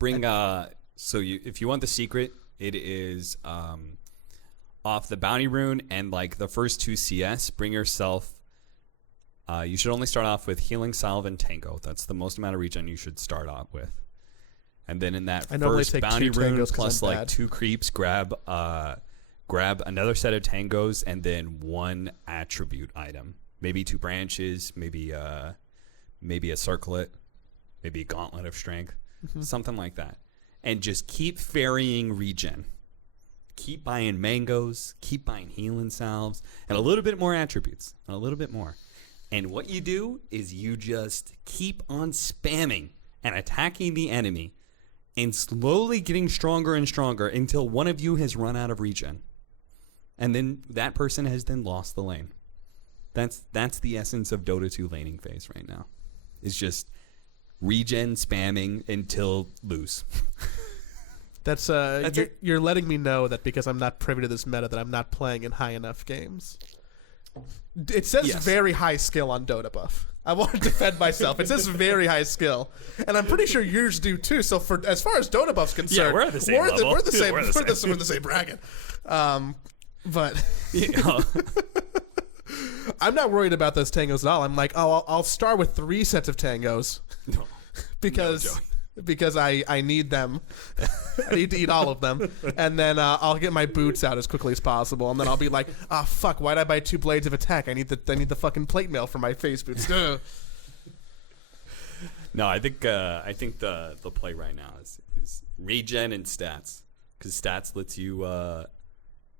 If you want the secret, it is off the bounty rune and like the first 2 CS. Bring yourself. You should only start off with healing salve and tango. That's the most amount of regen you should start off with. And then in that first bounty rune plus like 2 creeps, grab another set of tangos and then 1 attribute item. Maybe 2 branches, maybe a circlet, maybe a gauntlet of strength, something like that. And just keep ferrying regen. Keep buying mangoes, keep buying healing salves, and a little bit more attributes, and a little bit more. And what you do is you just keep on spamming and attacking the enemy and slowly getting stronger and stronger until one of you has run out of regen. And then that person has then lost the lane. That's the essence of Dota 2 laning phase right now. It's just regen spamming until lose. That's you're letting me know that because I'm not privy to this meta that I'm not playing in high enough games. It says very high skill on Dota Buff. I want to defend myself. It says very high skill, and I'm pretty sure yours do too. So for as far as Dota Buff's concerned, we're at the same level. We're the same bracket. But I'm not worried about those tangos at all. I'm like, I'll start with 3 sets of tangos because I need them. I need to eat all of them, and then I'll get my boots out as quickly as possible, and then I'll be like, fuck, why'd I buy 2 blades of attack? I need the fucking plate mail for my face boots. No, I think the play right now is regen and stats, because stats lets you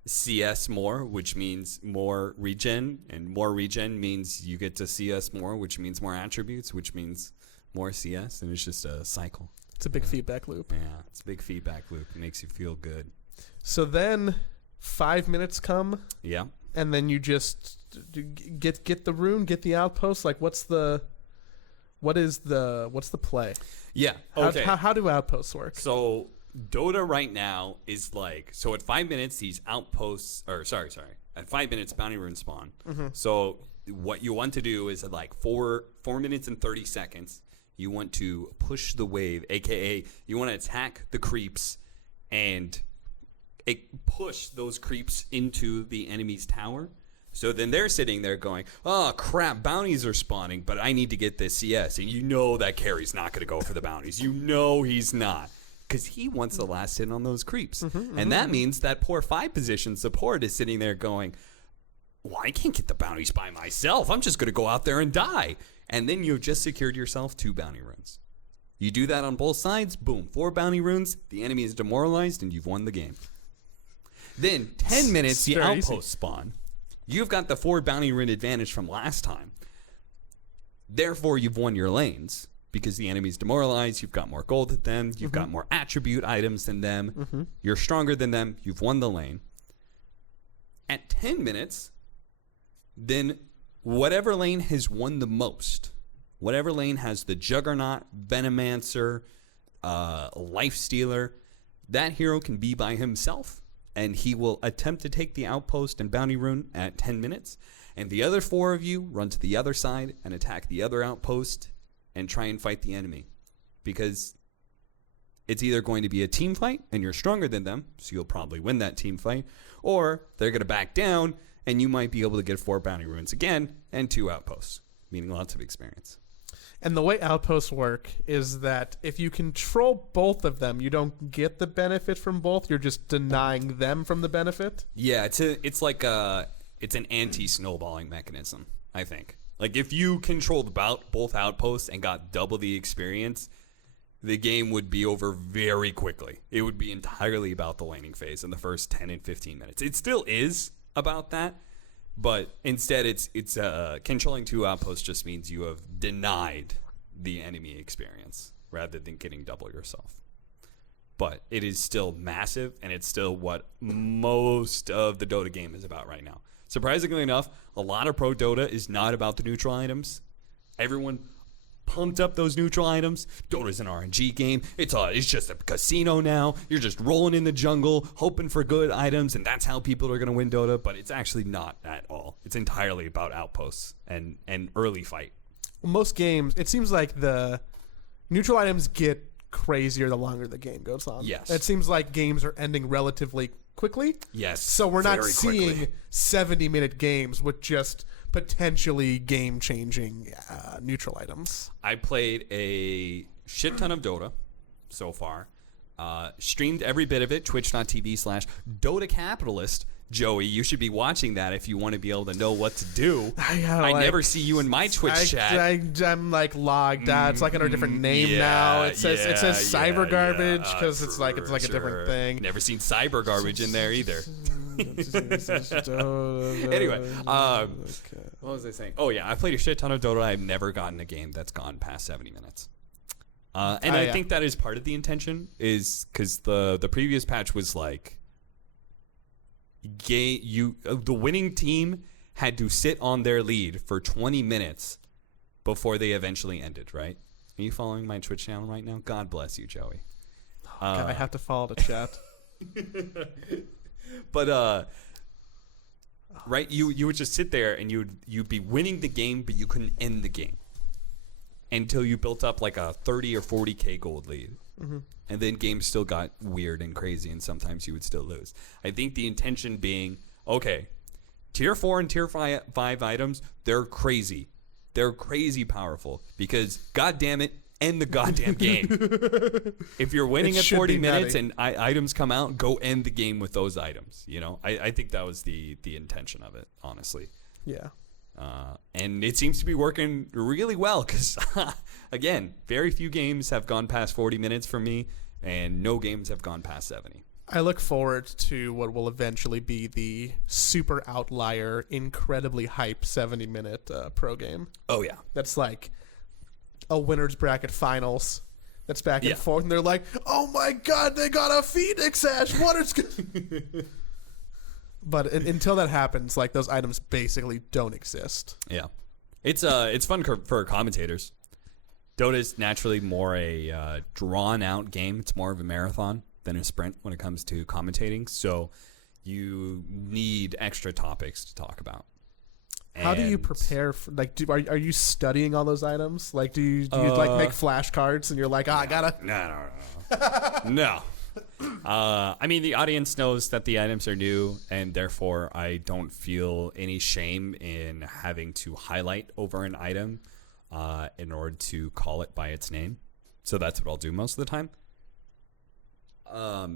CS more, which means more regen, and more regen means you get to CS more, which means more attributes, which means more CS, and it's just a cycle. It's a big feedback loop. Yeah, it's a big feedback loop. It makes you feel good. So then 5 minutes come. Yeah. And then you just get the rune, get the outpost. Like, what's the play? Yeah. Okay. How do outposts work? So Dota right now is like, so at 5 minutes, these outposts, or sorry, at 5 minutes, bounty runes spawn. Mm-hmm. So what you want to do is at like 4 minutes and 30 seconds, you want to push the wave, aka you want to attack the creeps and push those creeps into the enemy's tower. So then they're sitting there going, oh crap, bounties are spawning, but I need to get this CS. And you know that carry's not going to go for the bounties. You know he's not, because he wants the last hit on those creeps. And that means that poor 5 position support is sitting there going, well, I can't get the bounties by myself. I'm just going to go out there and die. And then you've just secured yourself 2 bounty runes. You do that on both sides, boom, 4 bounty runes, the enemy is demoralized, and you've won the game. Then 10 minutes, the outposts spawn. You've got the 4 bounty rune advantage from last time. Therefore, you've won your lanes, because the enemy's demoralized, you've got more gold than them, you've got more attribute items than them, you're stronger than them, you've won the lane. At 10 minutes... then whatever lane has won the most, whatever lane has the Juggernaut, Venomancer, Lifestealer, that hero can be by himself, and he will attempt to take the outpost and bounty rune at 10 minutes, and the other 4 of you run to the other side and attack the other outpost and try and fight the enemy, because it's either going to be a team fight, and you're stronger than them, so you'll probably win that team fight, or they're going to back down, and you might be able to get 4 bounty runes again and 2 outposts, meaning lots of experience. And the way outposts work is that if you control both of them, you don't get the benefit from both. You're just denying them from the benefit. Yeah, it's an anti-snowballing mechanism, I think. Like, if you controlled both outposts and got double the experience, the game would be over very quickly. It would be entirely about the laning phase in the first 10 and 15 minutes. It still is about that, but instead it's controlling 2 outposts just means you have denied the enemy experience rather than getting double yourself. But it is still massive, and it's still what most of the Dota game is about right now. Surprisingly enough, a lot of pro Dota is not about the neutral items. Everyone pumped up those neutral items. Dota's an RNG game. It's just a casino now. You're just rolling in the jungle, hoping for good items, and that's how people are going to win Dota. But it's actually not at all. It's entirely about outposts and early fight. Most games, it seems like the neutral items get crazier the longer the game goes on. Yes. It seems like games are ending relatively quickly. Yes. So we're not seeing 70-minute games with just potentially game-changing neutral items. I played a shit ton of Dota so far. Streamed every bit of it, twitch.tv/Dota Capitalist. Joey, you should be watching that if you want to be able to know what to do. I never see you in my Twitch chat. I'm like logged out. It's like under a different name now. It says cyber garbage because it's like a different thing. Never seen cyber garbage in there either. Anyway, what was I saying? Oh yeah, I played a shit ton of Dota. I've never gotten a game that's gone past 70 minutes. I think that is part of the intention, is because the previous patch was like, the winning team had to sit on their lead for 20 minutes before they eventually ended, right? Are you following my Twitch channel right now? God bless you, Joey. God, I have to follow the chat. But right, you would just sit there and you'd be winning the game, but you couldn't end the game until you built up like a 30 or 40k gold lead. Mm-hmm. And then games still got weird and crazy, and sometimes you would still lose. I think the intention being, okay, tier 4 and tier 5 items, they're crazy. They're crazy powerful because, God damn it, end the goddamn game. If you're winning at 40 minutes and items come out, go end the game with those items. You know, I think that was the intention of it, honestly. Yeah. And it seems to be working really well because, again, very few games have gone past 40 minutes for me, and no games have gone past 70. I look forward to what will eventually be the super outlier, incredibly hype 70-minute pro game. Oh, yeah. That's like a winner's bracket finals that's back and forth, and they're like, oh my God, they got a Phoenix Ash. What is good? But until that happens, like, those items basically don't exist. Yeah. It's fun for commentators. Dota is naturally more a drawn-out game. It's more of a marathon than a sprint when it comes to commentating. So you need extra topics to talk about. How do you prepare for, like, are you studying all those items? Like, do you like make flashcards and you're like, I gotta... No. I mean, the audience knows that the items are new, and therefore I don't feel any shame in having to highlight over an item in order to call it by its name. So that's what I'll do most of the time.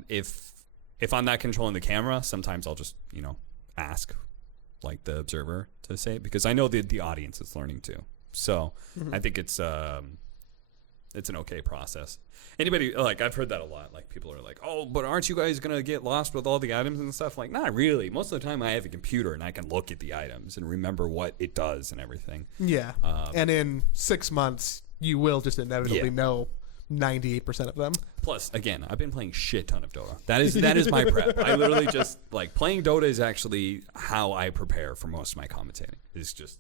If I'm not controlling the camera, sometimes I'll just, ask like the observer to say it, because I know the audience is learning too. So I think it's an okay process. Anybody, like, I've heard that a lot. Like, people are like, oh, but aren't you guys going to get lost with all the items and stuff? Like, not really. Most of the time I have a computer and I can look at the items and remember what it does and everything. Yeah. And in 6 months, you will just inevitably know 98% of them. Plus, again, I've been playing shit ton of Dota. That is my prep. I literally just, like, playing Dota is actually how I prepare for most of my commentating. It's just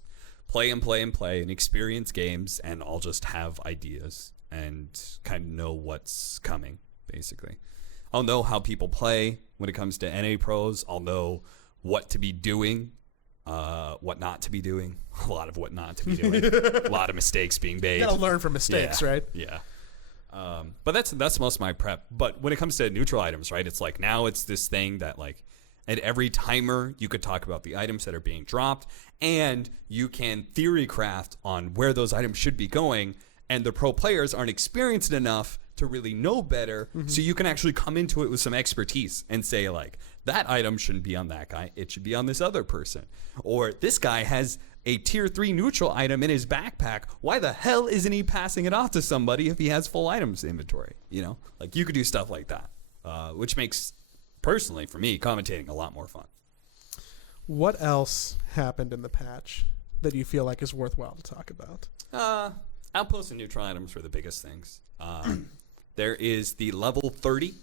play and experience games, and I'll just have ideas and kind of know what's coming, basically. I'll know how people play when it comes to NA pros. I'll know what to be doing, what not to be doing. A lot of what not to be doing. A lot of mistakes being made. You gotta learn from mistakes, right? Yeah. But that's most of my prep. But when it comes to neutral items, right, it's like now it's this thing that, like, at every timer you could talk about the items that are being dropped, and you can theory craft on where those items should be going, and the pro players aren't experienced enough to really know better, so you can actually come into it with some expertise and say, like, that item shouldn't be on that guy, it should be on this other person. Or this guy has a tier 3 neutral item in his backpack, why the hell isn't he passing it off to somebody if he has full items inventory? Like, you could do stuff like that, which makes, personally, for me, commentating a lot more fun. What else happened in the patch that you feel like is worthwhile to talk about? Outposts and neutral items were the biggest things. There is the level 30.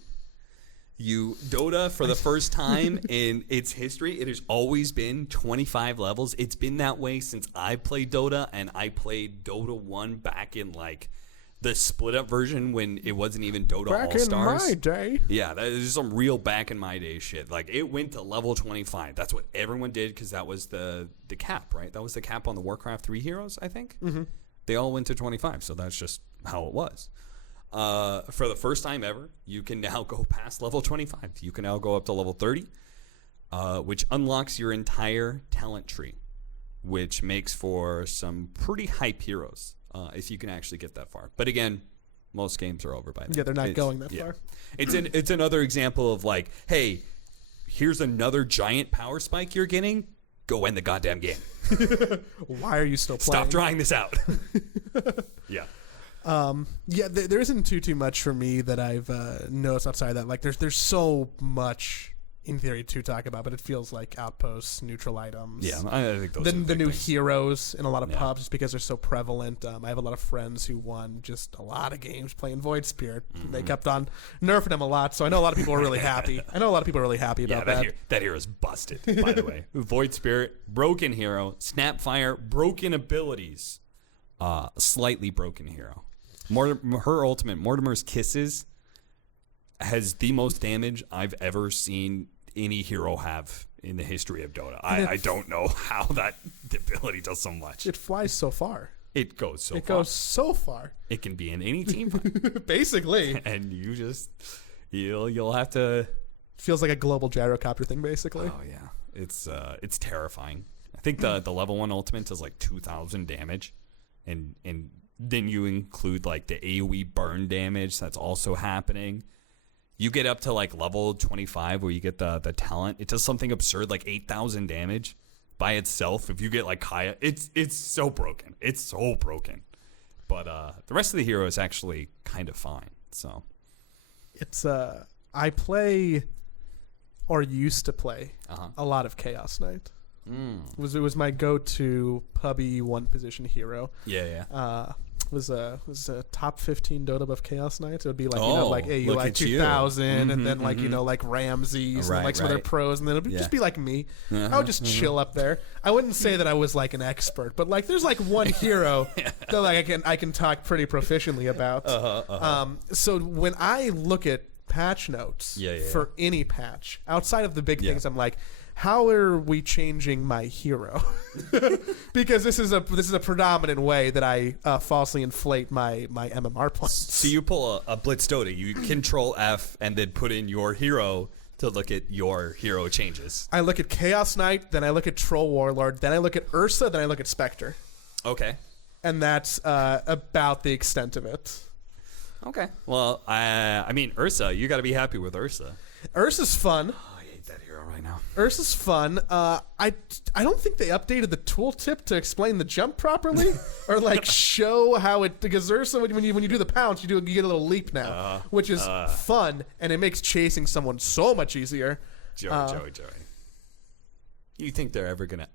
Dota, for the first time in its history, it has always been 25 levels. It's been that way since I played Dota, and I played Dota 1 back in, like, the split-up version when it wasn't even Dota All-Stars. Back in my day. Yeah, that is some real back-in-my-day shit. Like, it went to level 25. That's what everyone did, because that was the cap, right? That was the cap on the Warcraft 3 heroes, I think. Mm-hmm. They all went to 25, so that's just how it was. For the first time ever, you can now go past level 25. You can now go up to level 30, which unlocks your entire talent tree, which makes for some pretty hype heroes if you can actually get that far. But again, most games are over by then. Yeah, they're not going that far. It's another example of, like, hey, here's another giant power spike you're getting. Go end the goddamn game. Why are you still playing? Stop drawing this out. Yeah. There isn't too much for me that I've noticed outside of that. Like, there's so much in theory to talk about, but it feels like outposts, neutral items. Yeah, I think those are The new things. heroes in a lot of pubs just because they're so prevalent. I have a lot of friends who won just a lot of games playing Void Spirit. They kept on nerfing him a lot, so I know a lot of people are really happy. I know a lot of people are really happy about that. That hero's busted, by the way. Void Spirit, broken hero. Snapfire, broken abilities. Slightly broken hero. Her ultimate, Mortimer's Kisses, has the most damage I've ever seen any hero have in the history of Dota. I don't know how that ability does so much. It flies so far. It goes so far. It goes so far. It can be in any team fight. Basically. And you'll have to... Feels like a global gyrocopter thing, basically. Oh, yeah. It's terrifying. I think the level 1 ultimate does like 2,000 damage. And then you include like the AoE burn damage that's also happening. You get up to like level 25 where you get the talent. It does something absurd like 8,000 damage by itself. If you get like Kaya, it's so broken. It's so broken. But the rest of the hero is actually kind of fine. So it's I play or used to play a lot of Chaos Knight. It was my go-to pubby one position hero. Yeah. Was a top 15 Dota buff Chaos Knights. It would be like like AUI 2000 and then like like Ramses and like some other pros, and then it would just be like me. I would just chill up there. I wouldn't say that I was like an expert, but like there's like one hero that like I can talk pretty proficiently about. So when I look at patch notes for any patch outside of the big things, I'm like, how are we changing my hero? Because this is a predominant way that I falsely inflate my MMR points. So you pull a Blitz Dota, you control F and then put in your hero to look at your hero changes. I look at Chaos Knight, then I look at Troll Warlord, then I look at Ursa, then I look at Spectre. Okay. And that's about the extent of it. Okay. Well, I mean, Ursa, you got to be happy with Ursa. Ursa's fun. That hero right now. Ursa's fun. I don't think they updated the tooltip to explain the jump properly, or like show how it, because Ursa when you do the pounce you get a little leap now, which is fun, and it makes chasing someone so much easier. Joey. You think they're ever gonna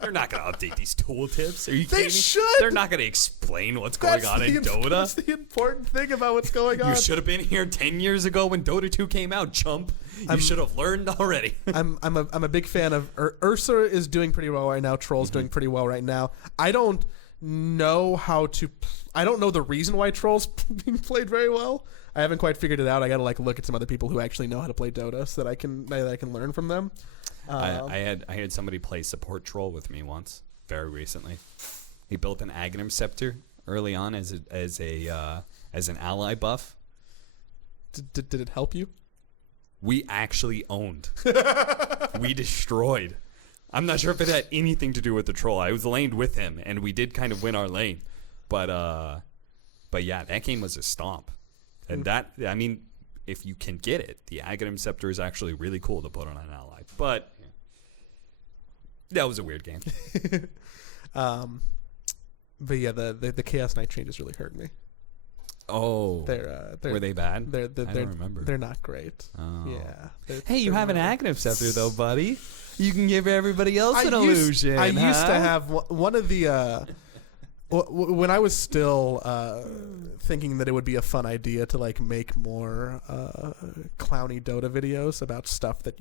they're not gonna update these tooltips? Are you kidding me? They should. They're not gonna explain what's going on in Dota. That's the important thing about what's going on. You should have been here 10 years ago when Dota 2 came out, chump. You should have learned already. I'm a big fan of Ursa is doing pretty well right now. Troll's doing pretty well right now. I don't know the reason why Troll's being played very well. I haven't quite figured it out. I got to like look at some other people who actually know how to play Dota so that I can learn from them. I had somebody play support Troll with me once, very recently. He built an Aghanim Scepter early on as an ally buff. Did it help you? We actually owned. We destroyed. I'm not sure if it had anything to do with the Troll. I was laned with him, and we did kind of win our lane. But yeah, that game was a stomp. And that, I mean, if you can get it, the Aghanim Scepter is actually really cool to put on an ally. But that was a weird game. But yeah, the Chaos Knight changes really hurt me. Oh, they're were they bad? I don't remember. They're not great. Oh. Yeah. Hey, you have an Aghanim Scepter though, buddy. You can give everybody else an illusion. I used to have one of the. When I was still thinking that it would be a fun idea to like make more clowny Dota videos about stuff that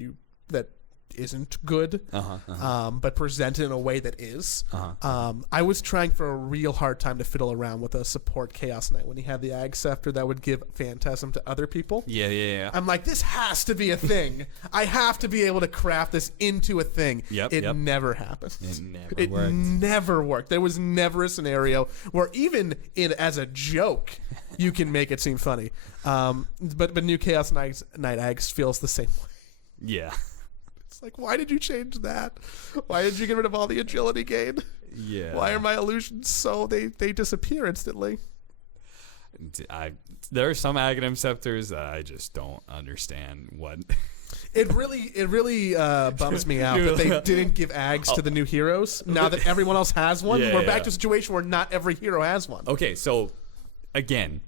isn't good, but presented in a way that is. I was trying for a real hard time to fiddle around with a support Chaos Knight when he had the Ag Scepter that would give Phantasm to other people. Yeah. I'm like, this has to be a thing. I have to be able to craft this into a thing. It never happened. It never worked. There was never a scenario where even as a joke, you can make it seem funny. But new Chaos Knight Ags feels the same way. Yeah. It's like, why did you change that? Why did you get rid of all the agility gain? Yeah. Why are my illusions so they disappear instantly? There are some Aghanim Scepters that I just don't understand what. It really bums me out that they didn't give Ags to the new heroes. Now that everyone else has one, we're back to a situation where not every hero has one. Okay, so again,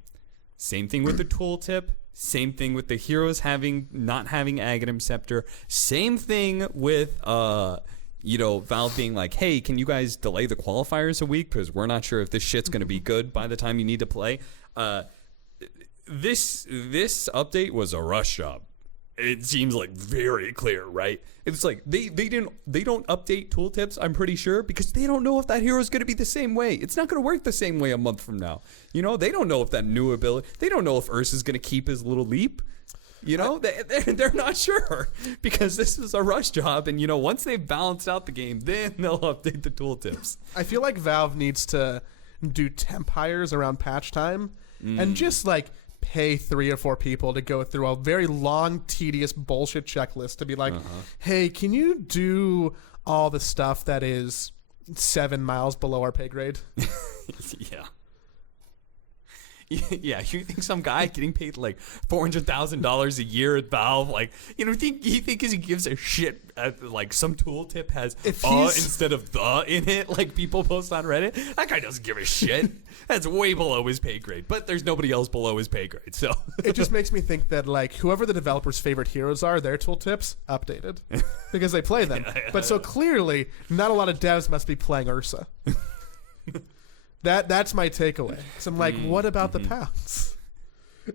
same thing with the tooltip. Same thing with the heroes not having Aghanim Scepter. Same thing with Valve being like, hey, can you guys delay the qualifiers a week because we're not sure if this shit's going to be good by the time you need to play. This update was a rush job. It seems like very clear, right? It's like they don't update tooltips, I'm pretty sure, because they don't know if that hero is going to be the same way. It's not going to work the same way a month from now. They don't know if that new ability, they don't know if Ursa's going to keep his little leap. They're not sure because this is a rush job. And, once they've balanced out the game, then they'll update the tooltips. I feel like Valve needs to do temp hires around patch time and just pay 3 or 4 people to go through a very long, tedious bullshit checklist to be like, hey, can you do all the stuff that is 7 miles below our pay grade? Yeah. Yeah, you think some guy getting paid $400,000 a year at Valve, you think he gives a shit at some tooltip has instead of the in it, people post on Reddit? That guy doesn't give a shit. That's way below his pay grade, but there's nobody else below his pay grade. So it just makes me think that whoever the developer's favorite heroes are, their tooltips updated because they play them. But so clearly, not a lot of devs must be playing Ursa. That's my takeaway. So I'm like, what about the pounds?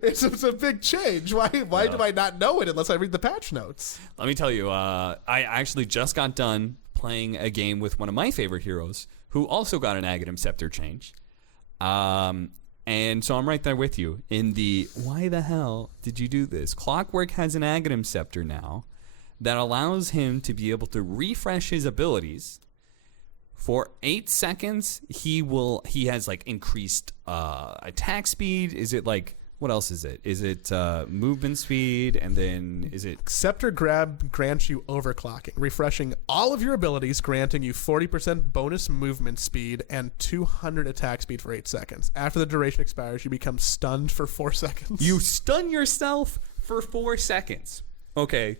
It's a big change. Why do I not know it unless I read the patch notes? Let me tell you, I actually just got done playing a game with one of my favorite heroes who also got an Aghanim Scepter change. And so I'm right there with you in the why the hell did you do this? Clockwerk has an Aghanim Scepter now that allows him to be able to refresh his abilities. For 8 seconds, he has increased attack speed. Is it what else is it? Is it movement speed? And then is it Scepter Grab grants you overclocking, refreshing all of your abilities, granting you 40% bonus movement speed and 200 attack speed for 8 seconds. After the duration expires, you become stunned for 4 seconds. You stun yourself for 4 seconds. Okay.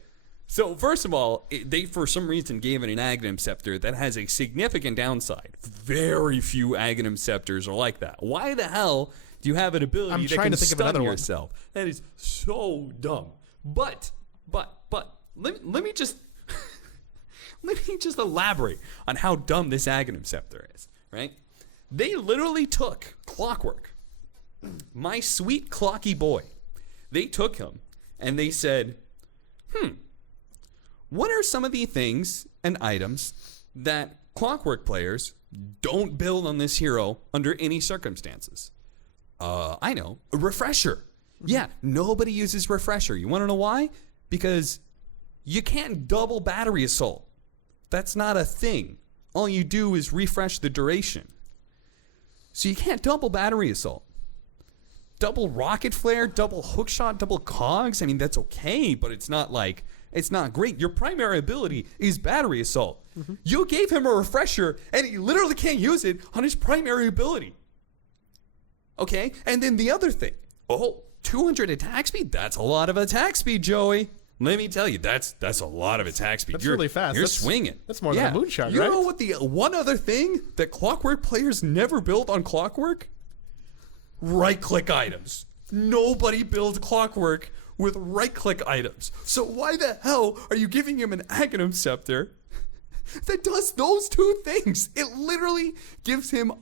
So, first of all, they, for some reason, gave it an Aghanim Scepter that has a significant downside. Very few Aghanim Scepters are like that. Why the hell do you have an ability that can stun yourself? That is so dumb. But, let me just elaborate on how dumb this Aghanim Scepter is, right? They literally took Clockwerk, my sweet clocky boy. They took him, and they said, what are some of the things and items that Clockwerk players don't build on this hero under any circumstances? I know. A refresher. Yeah, nobody uses refresher. You want to know why? Because you can't double battery assault. That's not a thing. All you do is refresh the duration. So you can't double battery assault. Double rocket flare, double hookshot, double cogs. I mean, that's okay, but it's not it's not great. Your primary ability is battery assault. You gave him a refresher, and he literally can't use it on his primary ability. Okay? And then the other thing. 200 attack speed? That's a lot of attack speed, Joey. Let me tell you, that's a lot of attack speed. That's really fast. You're swinging. That's more than a moonshot, right? You know what the one other thing that Clockwerk players never build on Clockwerk? Right-click items. Nobody builds Clockwerk with right-click items. So why the hell are you giving him an Aghanim Scepter that does those two things? It literally gives him...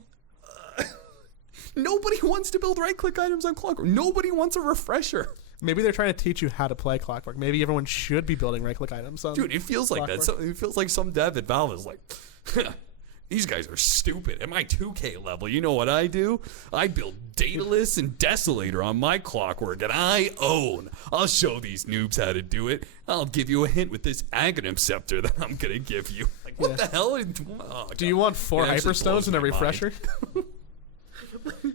Nobody wants to build right-click items on Clockwerk. Nobody wants a refresher. Maybe they're trying to teach you how to play Clockwerk. Maybe everyone should be building right-click items on Dude, it feels like that. So, it feels like some dev at Valve is like... These guys are stupid. At my 2K level, you know what I do? I build Daedalus and Desolator on my Clockwerk, and I'll show these noobs how to do it. I'll give you a hint with this Aghanim Scepter that I'm going to give you. What the hell? Do you want 4 Hyperstones and a refresher?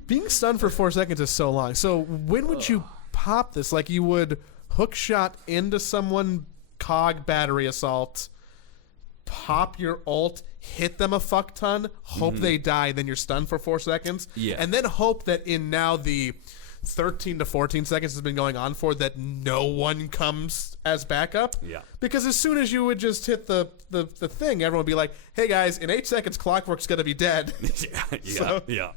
Being stunned for 4 seconds is so long. So when would you pop this? You would hook shot into someone, cog battery assault, pop your ult, hit them a fuck ton, hope they die, then you're stunned for 4 seconds, and then hope that in now the 13 to 14 seconds has been going on for that no one comes as backup. Yeah. Because as soon as you would just hit the thing, everyone would be like, hey guys, in 8 seconds Clockwerk's gonna be dead. Yeah.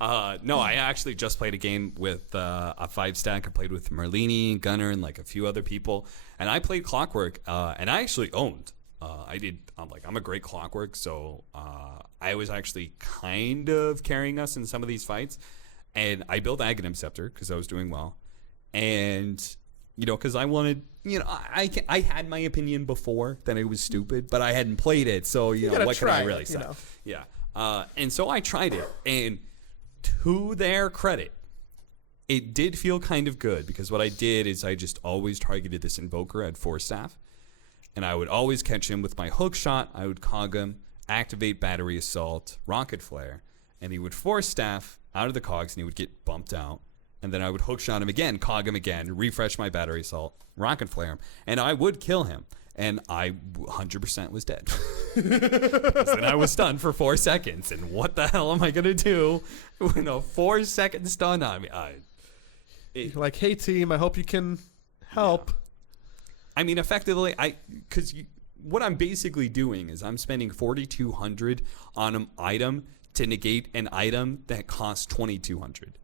No, I actually just played a game with a 5-stack. I played with Merlini, Gunner, and like a few other people. And I played Clockwerk, and I actually owned. I'm a great Clockwerk, so I was actually kind of carrying us in some of these fights. And I built Aghanim Scepter because I was doing well. And, because I wanted, I had my opinion before that it was stupid, but I hadn't played it. So, what can I really say? Yeah. And so I tried it. And to their credit, it did feel kind of good because what I did is I just always targeted this Invoker at 4-staff. And I would always catch him with my hook shot. I would cog him, activate Battery Assault, Rocket Flare, and he would 4-staff out of the cogs and he would get bumped out. And then I would hook shot him again, cog him again, refresh my Battery Assault, Rocket Flare him, and I would kill him. And I 100% was dead. Then I was stunned for 4 seconds. And what the hell am I going to do with a 4-second stun on me? Like, hey, team, I hope you can help. Yeah. I mean, effectively, what I'm basically doing is I'm spending 4,200 on an item to negate an item that costs 2,200,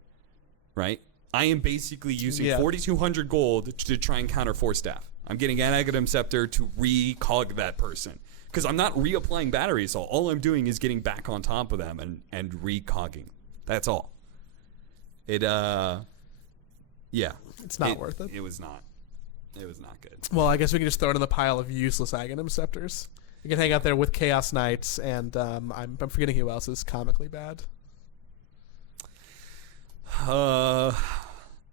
right? I am basically using 4,200 gold to try and counter 4-staff. I'm getting an Aghanim Scepter to re-cog that person because I'm not reapplying battery assault. All I'm doing is getting back on top of them and re-cogging. That's all. It's not worth it. It was not. It was not good. Well, I guess we can just throw it in the pile of useless Aghanim Scepters. You can hang out there with Chaos Knights, and I'm forgetting who else is comically bad. The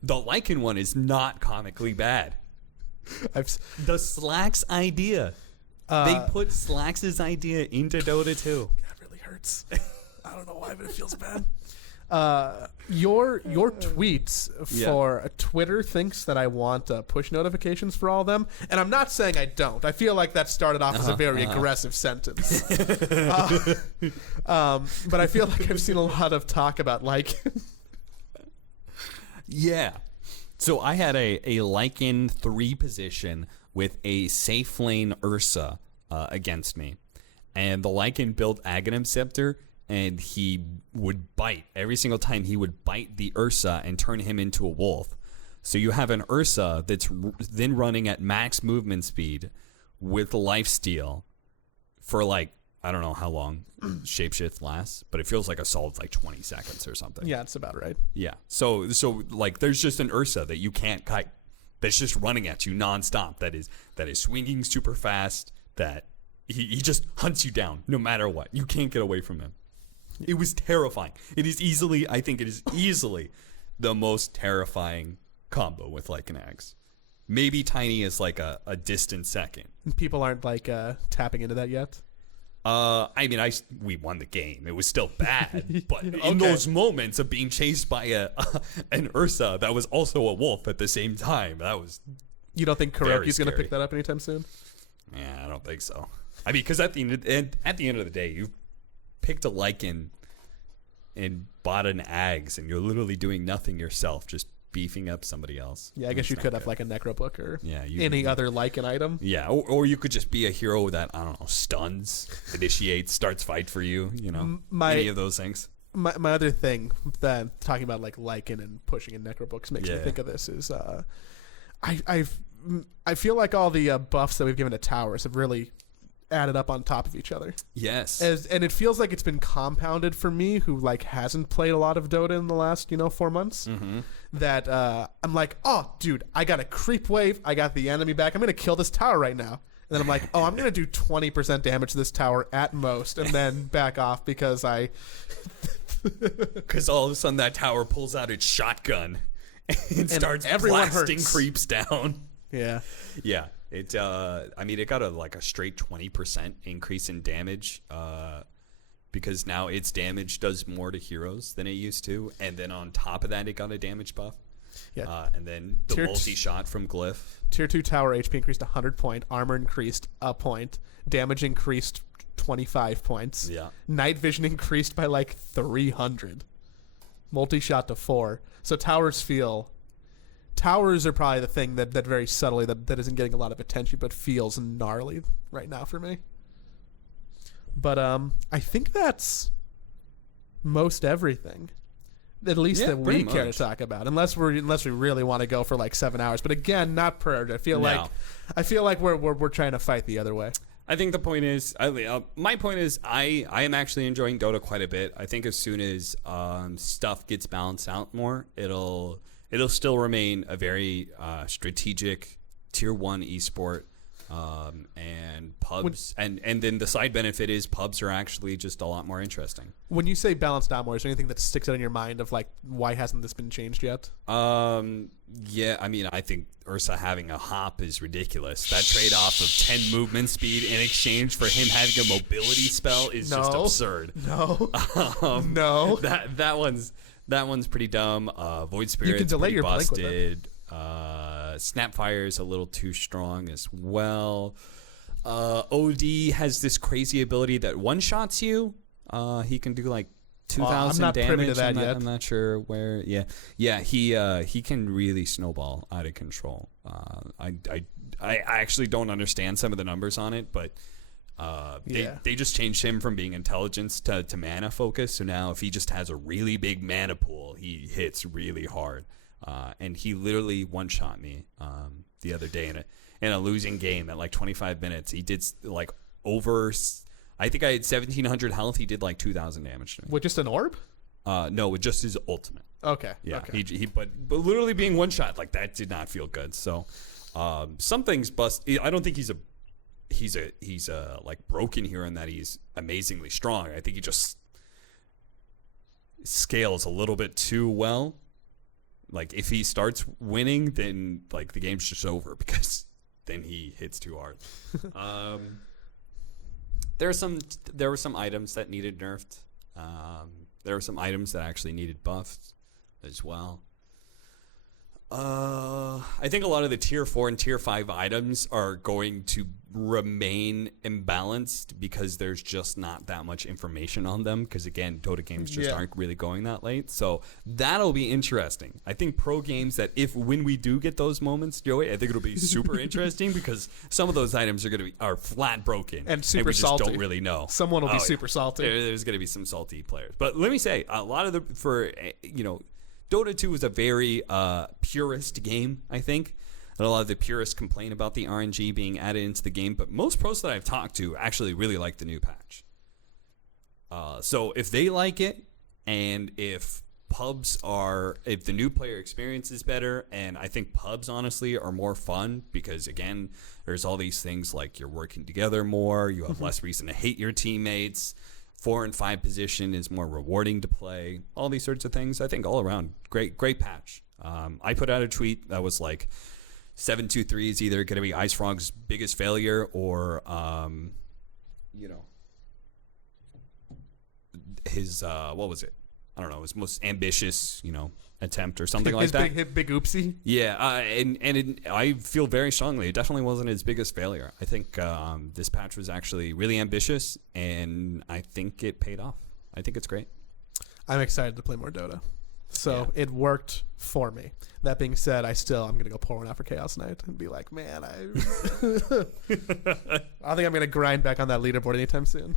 Lycan one is not comically bad. The Slacks idea. They put Slacks' idea into Dota 2. That really hurts. I don't know why, but it feels bad. Your tweets for Twitter thinks that I want push notifications for all of them, and I'm not saying I don't. I feel like that started off as a very aggressive sentence, but I feel like I've seen a lot of talk about Lycan. Yeah, so I had a Lycan 3 position with a safe lane Ursa against me, and the Lycan built Aghanim Scepter. And he would bite. Every single time he would bite the Ursa and turn him into a wolf. So you have an Ursa that's then running at max movement speed with lifesteal for I don't know how long Shapeshift lasts, but it feels like a solid 20 seconds or something. Yeah, it's about right. Yeah. So there's just an Ursa that you can't kite that's just running at you nonstop. That is swinging super fast. That he just hunts you down no matter what. You can't get away from him. It was terrifying. I think it is easily the most terrifying combo with Lycan Ags. Maybe Tiny is a distant second. People aren't tapping into that yet? We won the game. It was still bad, but in those moments of being chased by an Ursa that was also a wolf at the same time, that was. You don't think Kuroki's going to pick that up anytime soon? Yeah, I don't think so. I mean, because at the end of the day, you picked a Lycan and bought an Ags, and you're literally doing nothing yourself, just beefing up somebody else. Yeah, I guess you could have a Necrobook or any other Lycan item. Yeah, or you could just be a hero that, I don't know, stuns, initiates, starts fight for you, any of those things. My other thing, then talking about Lycan and pushing in Necrobooks makes me think of this is I feel like all the buffs that we've given to towers have really added up on top of each other. Yes. And it feels like it's been compounded for me, who hasn't played a lot of Dota in the last 4 months. Mm-hmm. That I'm like, oh, dude, I got a creep wave. I got the enemy back. I'm gonna kill this tower right now. And then I'm like, oh, I'm gonna do 20% damage to this tower at most, and then back off because because all of a sudden that tower pulls out its shotgun and starts blasting creeps down. Yeah. Yeah. It it got a straight 20% increase in damage because now its damage does more to heroes than it used to, and then on top of that it got a damage buff. Yeah. And then the multi-shot from Glyph. Tier 2 tower HP increased 100 point, armor increased a point, damage increased 25 points. Yeah. Night vision increased by 300. Multi-shot to 4. So towers are probably the thing that very subtly that isn't getting a lot of attention but feels gnarly right now for me. But I think that's most everything. at least that we pretty care to much. talk about, unless we really want to go for like 7 hours. But again, not per. I feel like we're trying to fight the other way. I think the point is, my point is, I am actually enjoying Dota quite a bit. I think as soon as stuff gets balanced out more, it'll still remain a very strategic tier 1 esport. And pubs, and then the side benefit is pubs are actually just a lot more interesting. When you say balanced out more, is there anything that sticks out in your mind of like, why hasn't this been changed yet? Yeah, I mean, I think Ursa having a hop is ridiculous. That trade-off of 10 movement speed in exchange for him having a mobility spell is just absurd. No. That one's pretty dumb. Void Spirit's you can delay pretty your blink with busted. Snapfire is a little too strong as well. OD has this crazy ability that one-shots you. He can do like 2,000 damage. I'm not sure where. Yeah. He can really snowball out of control. I actually don't understand some of the numbers on it, but they just changed him from being intelligence to mana focus. So now if he just has a really big mana pool, he hits really hard. And he literally one-shot me the other day in a losing game at like 25 minutes. He did like over, I think I had 1,700 health. He did like 2,000 damage to me. With just an orb? No, with just his ultimate. Okay. Yeah. Okay. He but literally being one-shot, like that did not feel good. So some things bust. I don't think he's like broken here in that he's amazingly strong. I think he just scales a little bit too well. Like if he starts winning, then like the game's just over because then he hits too hard. There were some items that needed nerfed. There were some items that actually needed buffed as well. I think a lot of the tier 4 and tier 5 items are going to remain imbalanced because there's just not that much information on them. Because again, Dota games just aren't really going that late. So that'll be interesting. I think pro games that when we do get those moments, Joey, I think it'll be super interesting because some of those items are flat broken and super we just salty. Don't really know. Someone will be super salty. There's going to be some salty players. But let me say, a lot of Dota 2 is a very purist game, I think. And a lot of the purists complain about the RNG being added into the game, but most pros that I've talked to actually really like the new patch. So if they like it, and if the new player experience is better, and I think pubs honestly are more fun because again, there's all these things like you're working together more, you have less reason to hate your teammates. 4 and 5 position is more rewarding to play. All these sorts of things. I think all around, great patch. I put out a tweet that was like 7.23 is either going to be Ice Frog's biggest failure or, his, what was it? I don't know, his most ambitious, attempt or something like that. His big oopsie? Yeah, I feel very strongly. It definitely wasn't his biggest failure. I think this patch was actually really ambitious, and I think it paid off. I think it's great. I'm excited to play more Dota. So it worked for me. That being said, I'm going to go pour one out for Chaos Knight and be like, man, I think I'm going to grind back on that leaderboard anytime soon.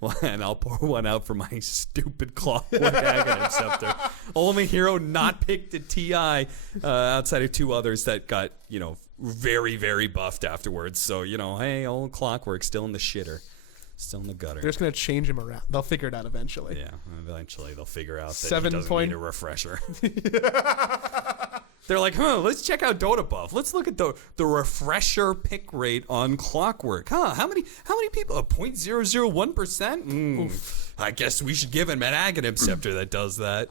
Well, and I'll pour one out for my stupid Clockwerk Aghanim Scepter. Only hero not picked at TI outside of 2 others that got, very, very buffed afterwards. So, hey, old Clockwerk still in the shitter. Still in the gutter. They're just going to change him around. They'll figure it out eventually. Yeah, eventually they'll figure out that he doesn't need a refresher. They're like, let's check out Dota buff. Let's look at the refresher pick rate on Clockwerk. How many people? 0.001%? I guess we should give him an Aghanim Scepter that does that.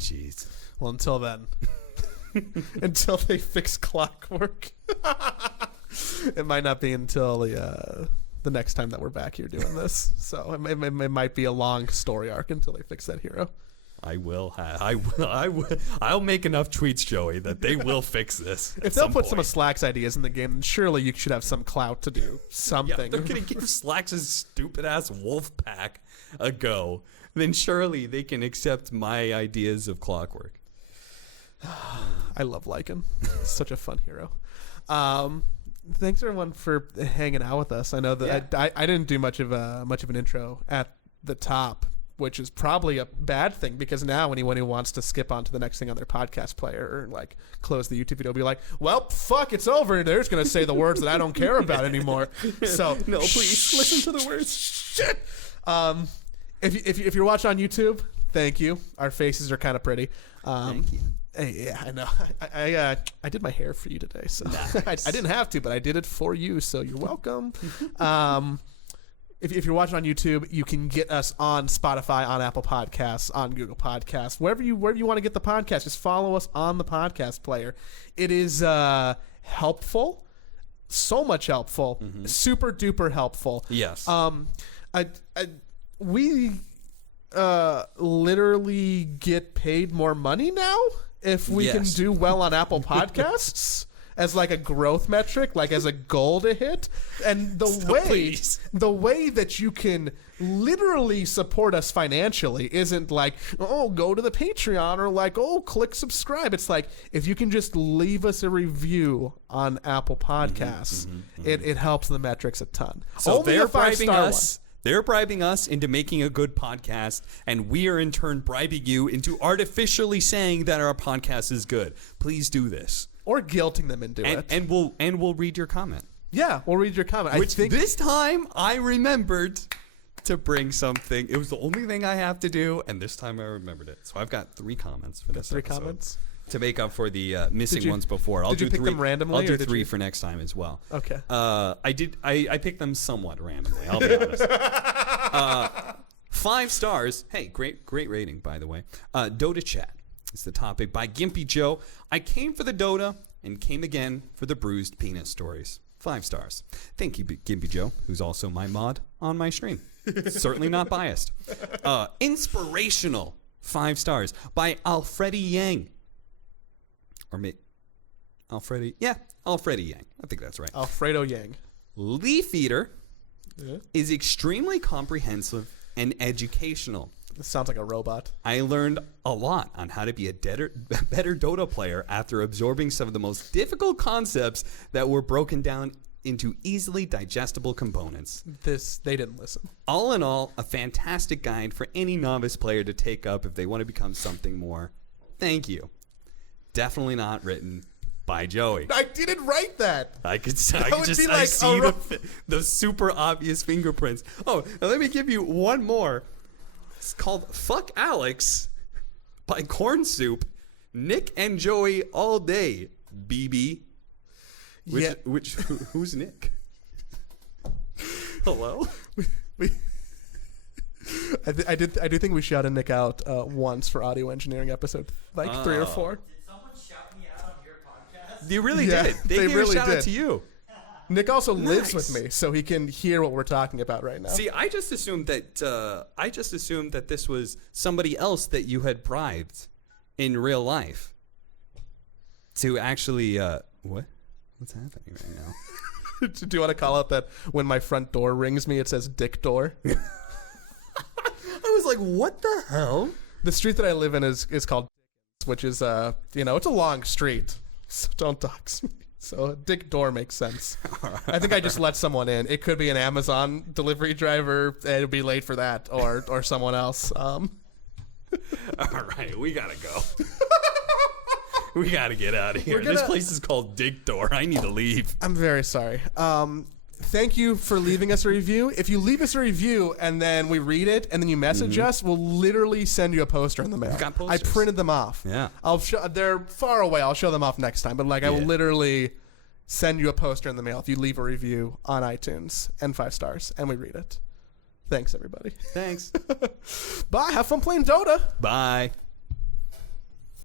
Jeez. Well, until then. Until they fix Clockwerk. It might not be until the next time that we're back here doing this. So it might be a long story arc until they fix that hero. I'll make enough tweets, Joey, that they will fix this. If they'll put some of Slack's ideas in the game, then surely you should have some clout to do something. Yeah, they're gonna give Slack's stupid ass wolf pack a go. Then surely they can accept my ideas of Clockwerk. I love Lycan. Such a fun hero. Thanks everyone for hanging out with us. I know that I didn't do much of an intro at the top, which is probably a bad thing because now anyone who wants to skip on to the next thing on their podcast player or like close the YouTube video will be like, well, fuck, it's over. They're just going to say the words that I don't care about anymore. So no, please listen to the words. Shit. If you're watching on YouTube, thank you. Our faces are kind of pretty. Thank you. Hey, yeah, I know. I did my hair for you today, so nice. I didn't have to, but I did it for you, so you're welcome. If you're watching on YouTube, you can get us on Spotify, on Apple Podcasts, on Google Podcasts, wherever you want to get the podcast. Just follow us on the podcast player. It is helpful, so much helpful, super duper helpful. Yes. We literally get paid more money now if we can do well on Apple Podcasts. As like a growth metric, like as a goal to hit, and the way that you can literally support us financially isn't like, oh, go to the Patreon or like, oh, click subscribe. It's like if you can just leave us a review on Apple Podcasts, it helps the metrics a ton. So only they're bribing us. One. They're bribing us into making a good podcast, and we are in turn bribing you into artificially saying that our podcast is good. Please do this. Or guilting them into it. And we'll read your comment. Yeah, we'll read your comment. Which this time I remembered to bring something. It was the only thing I have to do, and this time I remembered it. So I've got 3 comments for this episode. 3 comments? To make up for the missing ones before. Did you pick them randomly? I'll do 3 for next time as well. Okay. I picked them somewhat randomly, I'll be honest. 5 stars. Hey, great rating, by the way. Dota Chat. It's the topic by Gimpy Joe. I came for the Dota and came again for the bruised penis stories. 5 stars. Thank you, Gimpy Joe, who's also my mod on my stream. Certainly not biased. Inspirational. 5 stars by Alfredi Yang. Or Alfredi Yang. I think that's right. Alfredo Yang. Leaf Eater is extremely comprehensive and educational. This sounds like a robot. I learned a lot on how to be a better Dota player after absorbing some of the most difficult concepts that were broken down into easily digestible components. They didn't listen. All in all, a fantastic guide for any novice player to take up if they want to become something more. Thank you. Definitely not written by Joey. I didn't write that. I see the super obvious fingerprints. Oh, now let me give you one more. It's called Fuck Alex by Corn Soup. Nick and Joey all day, BB. Who's Nick? Hello? I do think we shouted Nick out once for audio engineering episode 3 or 4. Did someone shout me out on your podcast? You really did. They gave really a shout out to you. Nick also lives with me, so he can hear what we're talking about right now. See, I just assumed that this was somebody else that you had bribed in real life to actually what's happening right now? Do you want to call out that when my front door rings me, it says Dick Door? I was like, what the hell? The street that I live in is called, which is it's a long street, so don't dox me. So Dick Door makes sense. I think I just let someone in. It could be an Amazon delivery driver. It'll be late for that, or someone else. All right, we gotta go. We gotta get out of here. This place is called Dick Door. I need to leave. I'm very sorry. Thank you for leaving us a review. If you leave us a review and then we read it and then you message us, we'll literally send you a poster in the mail. Got posters. I printed them off. Yeah. They're far away. I'll show them off next time. But I will literally send you a poster in the mail if you leave a review on iTunes and 5 stars and we read it. Thanks, everybody. Thanks. Bye. Have fun playing Dota. Bye.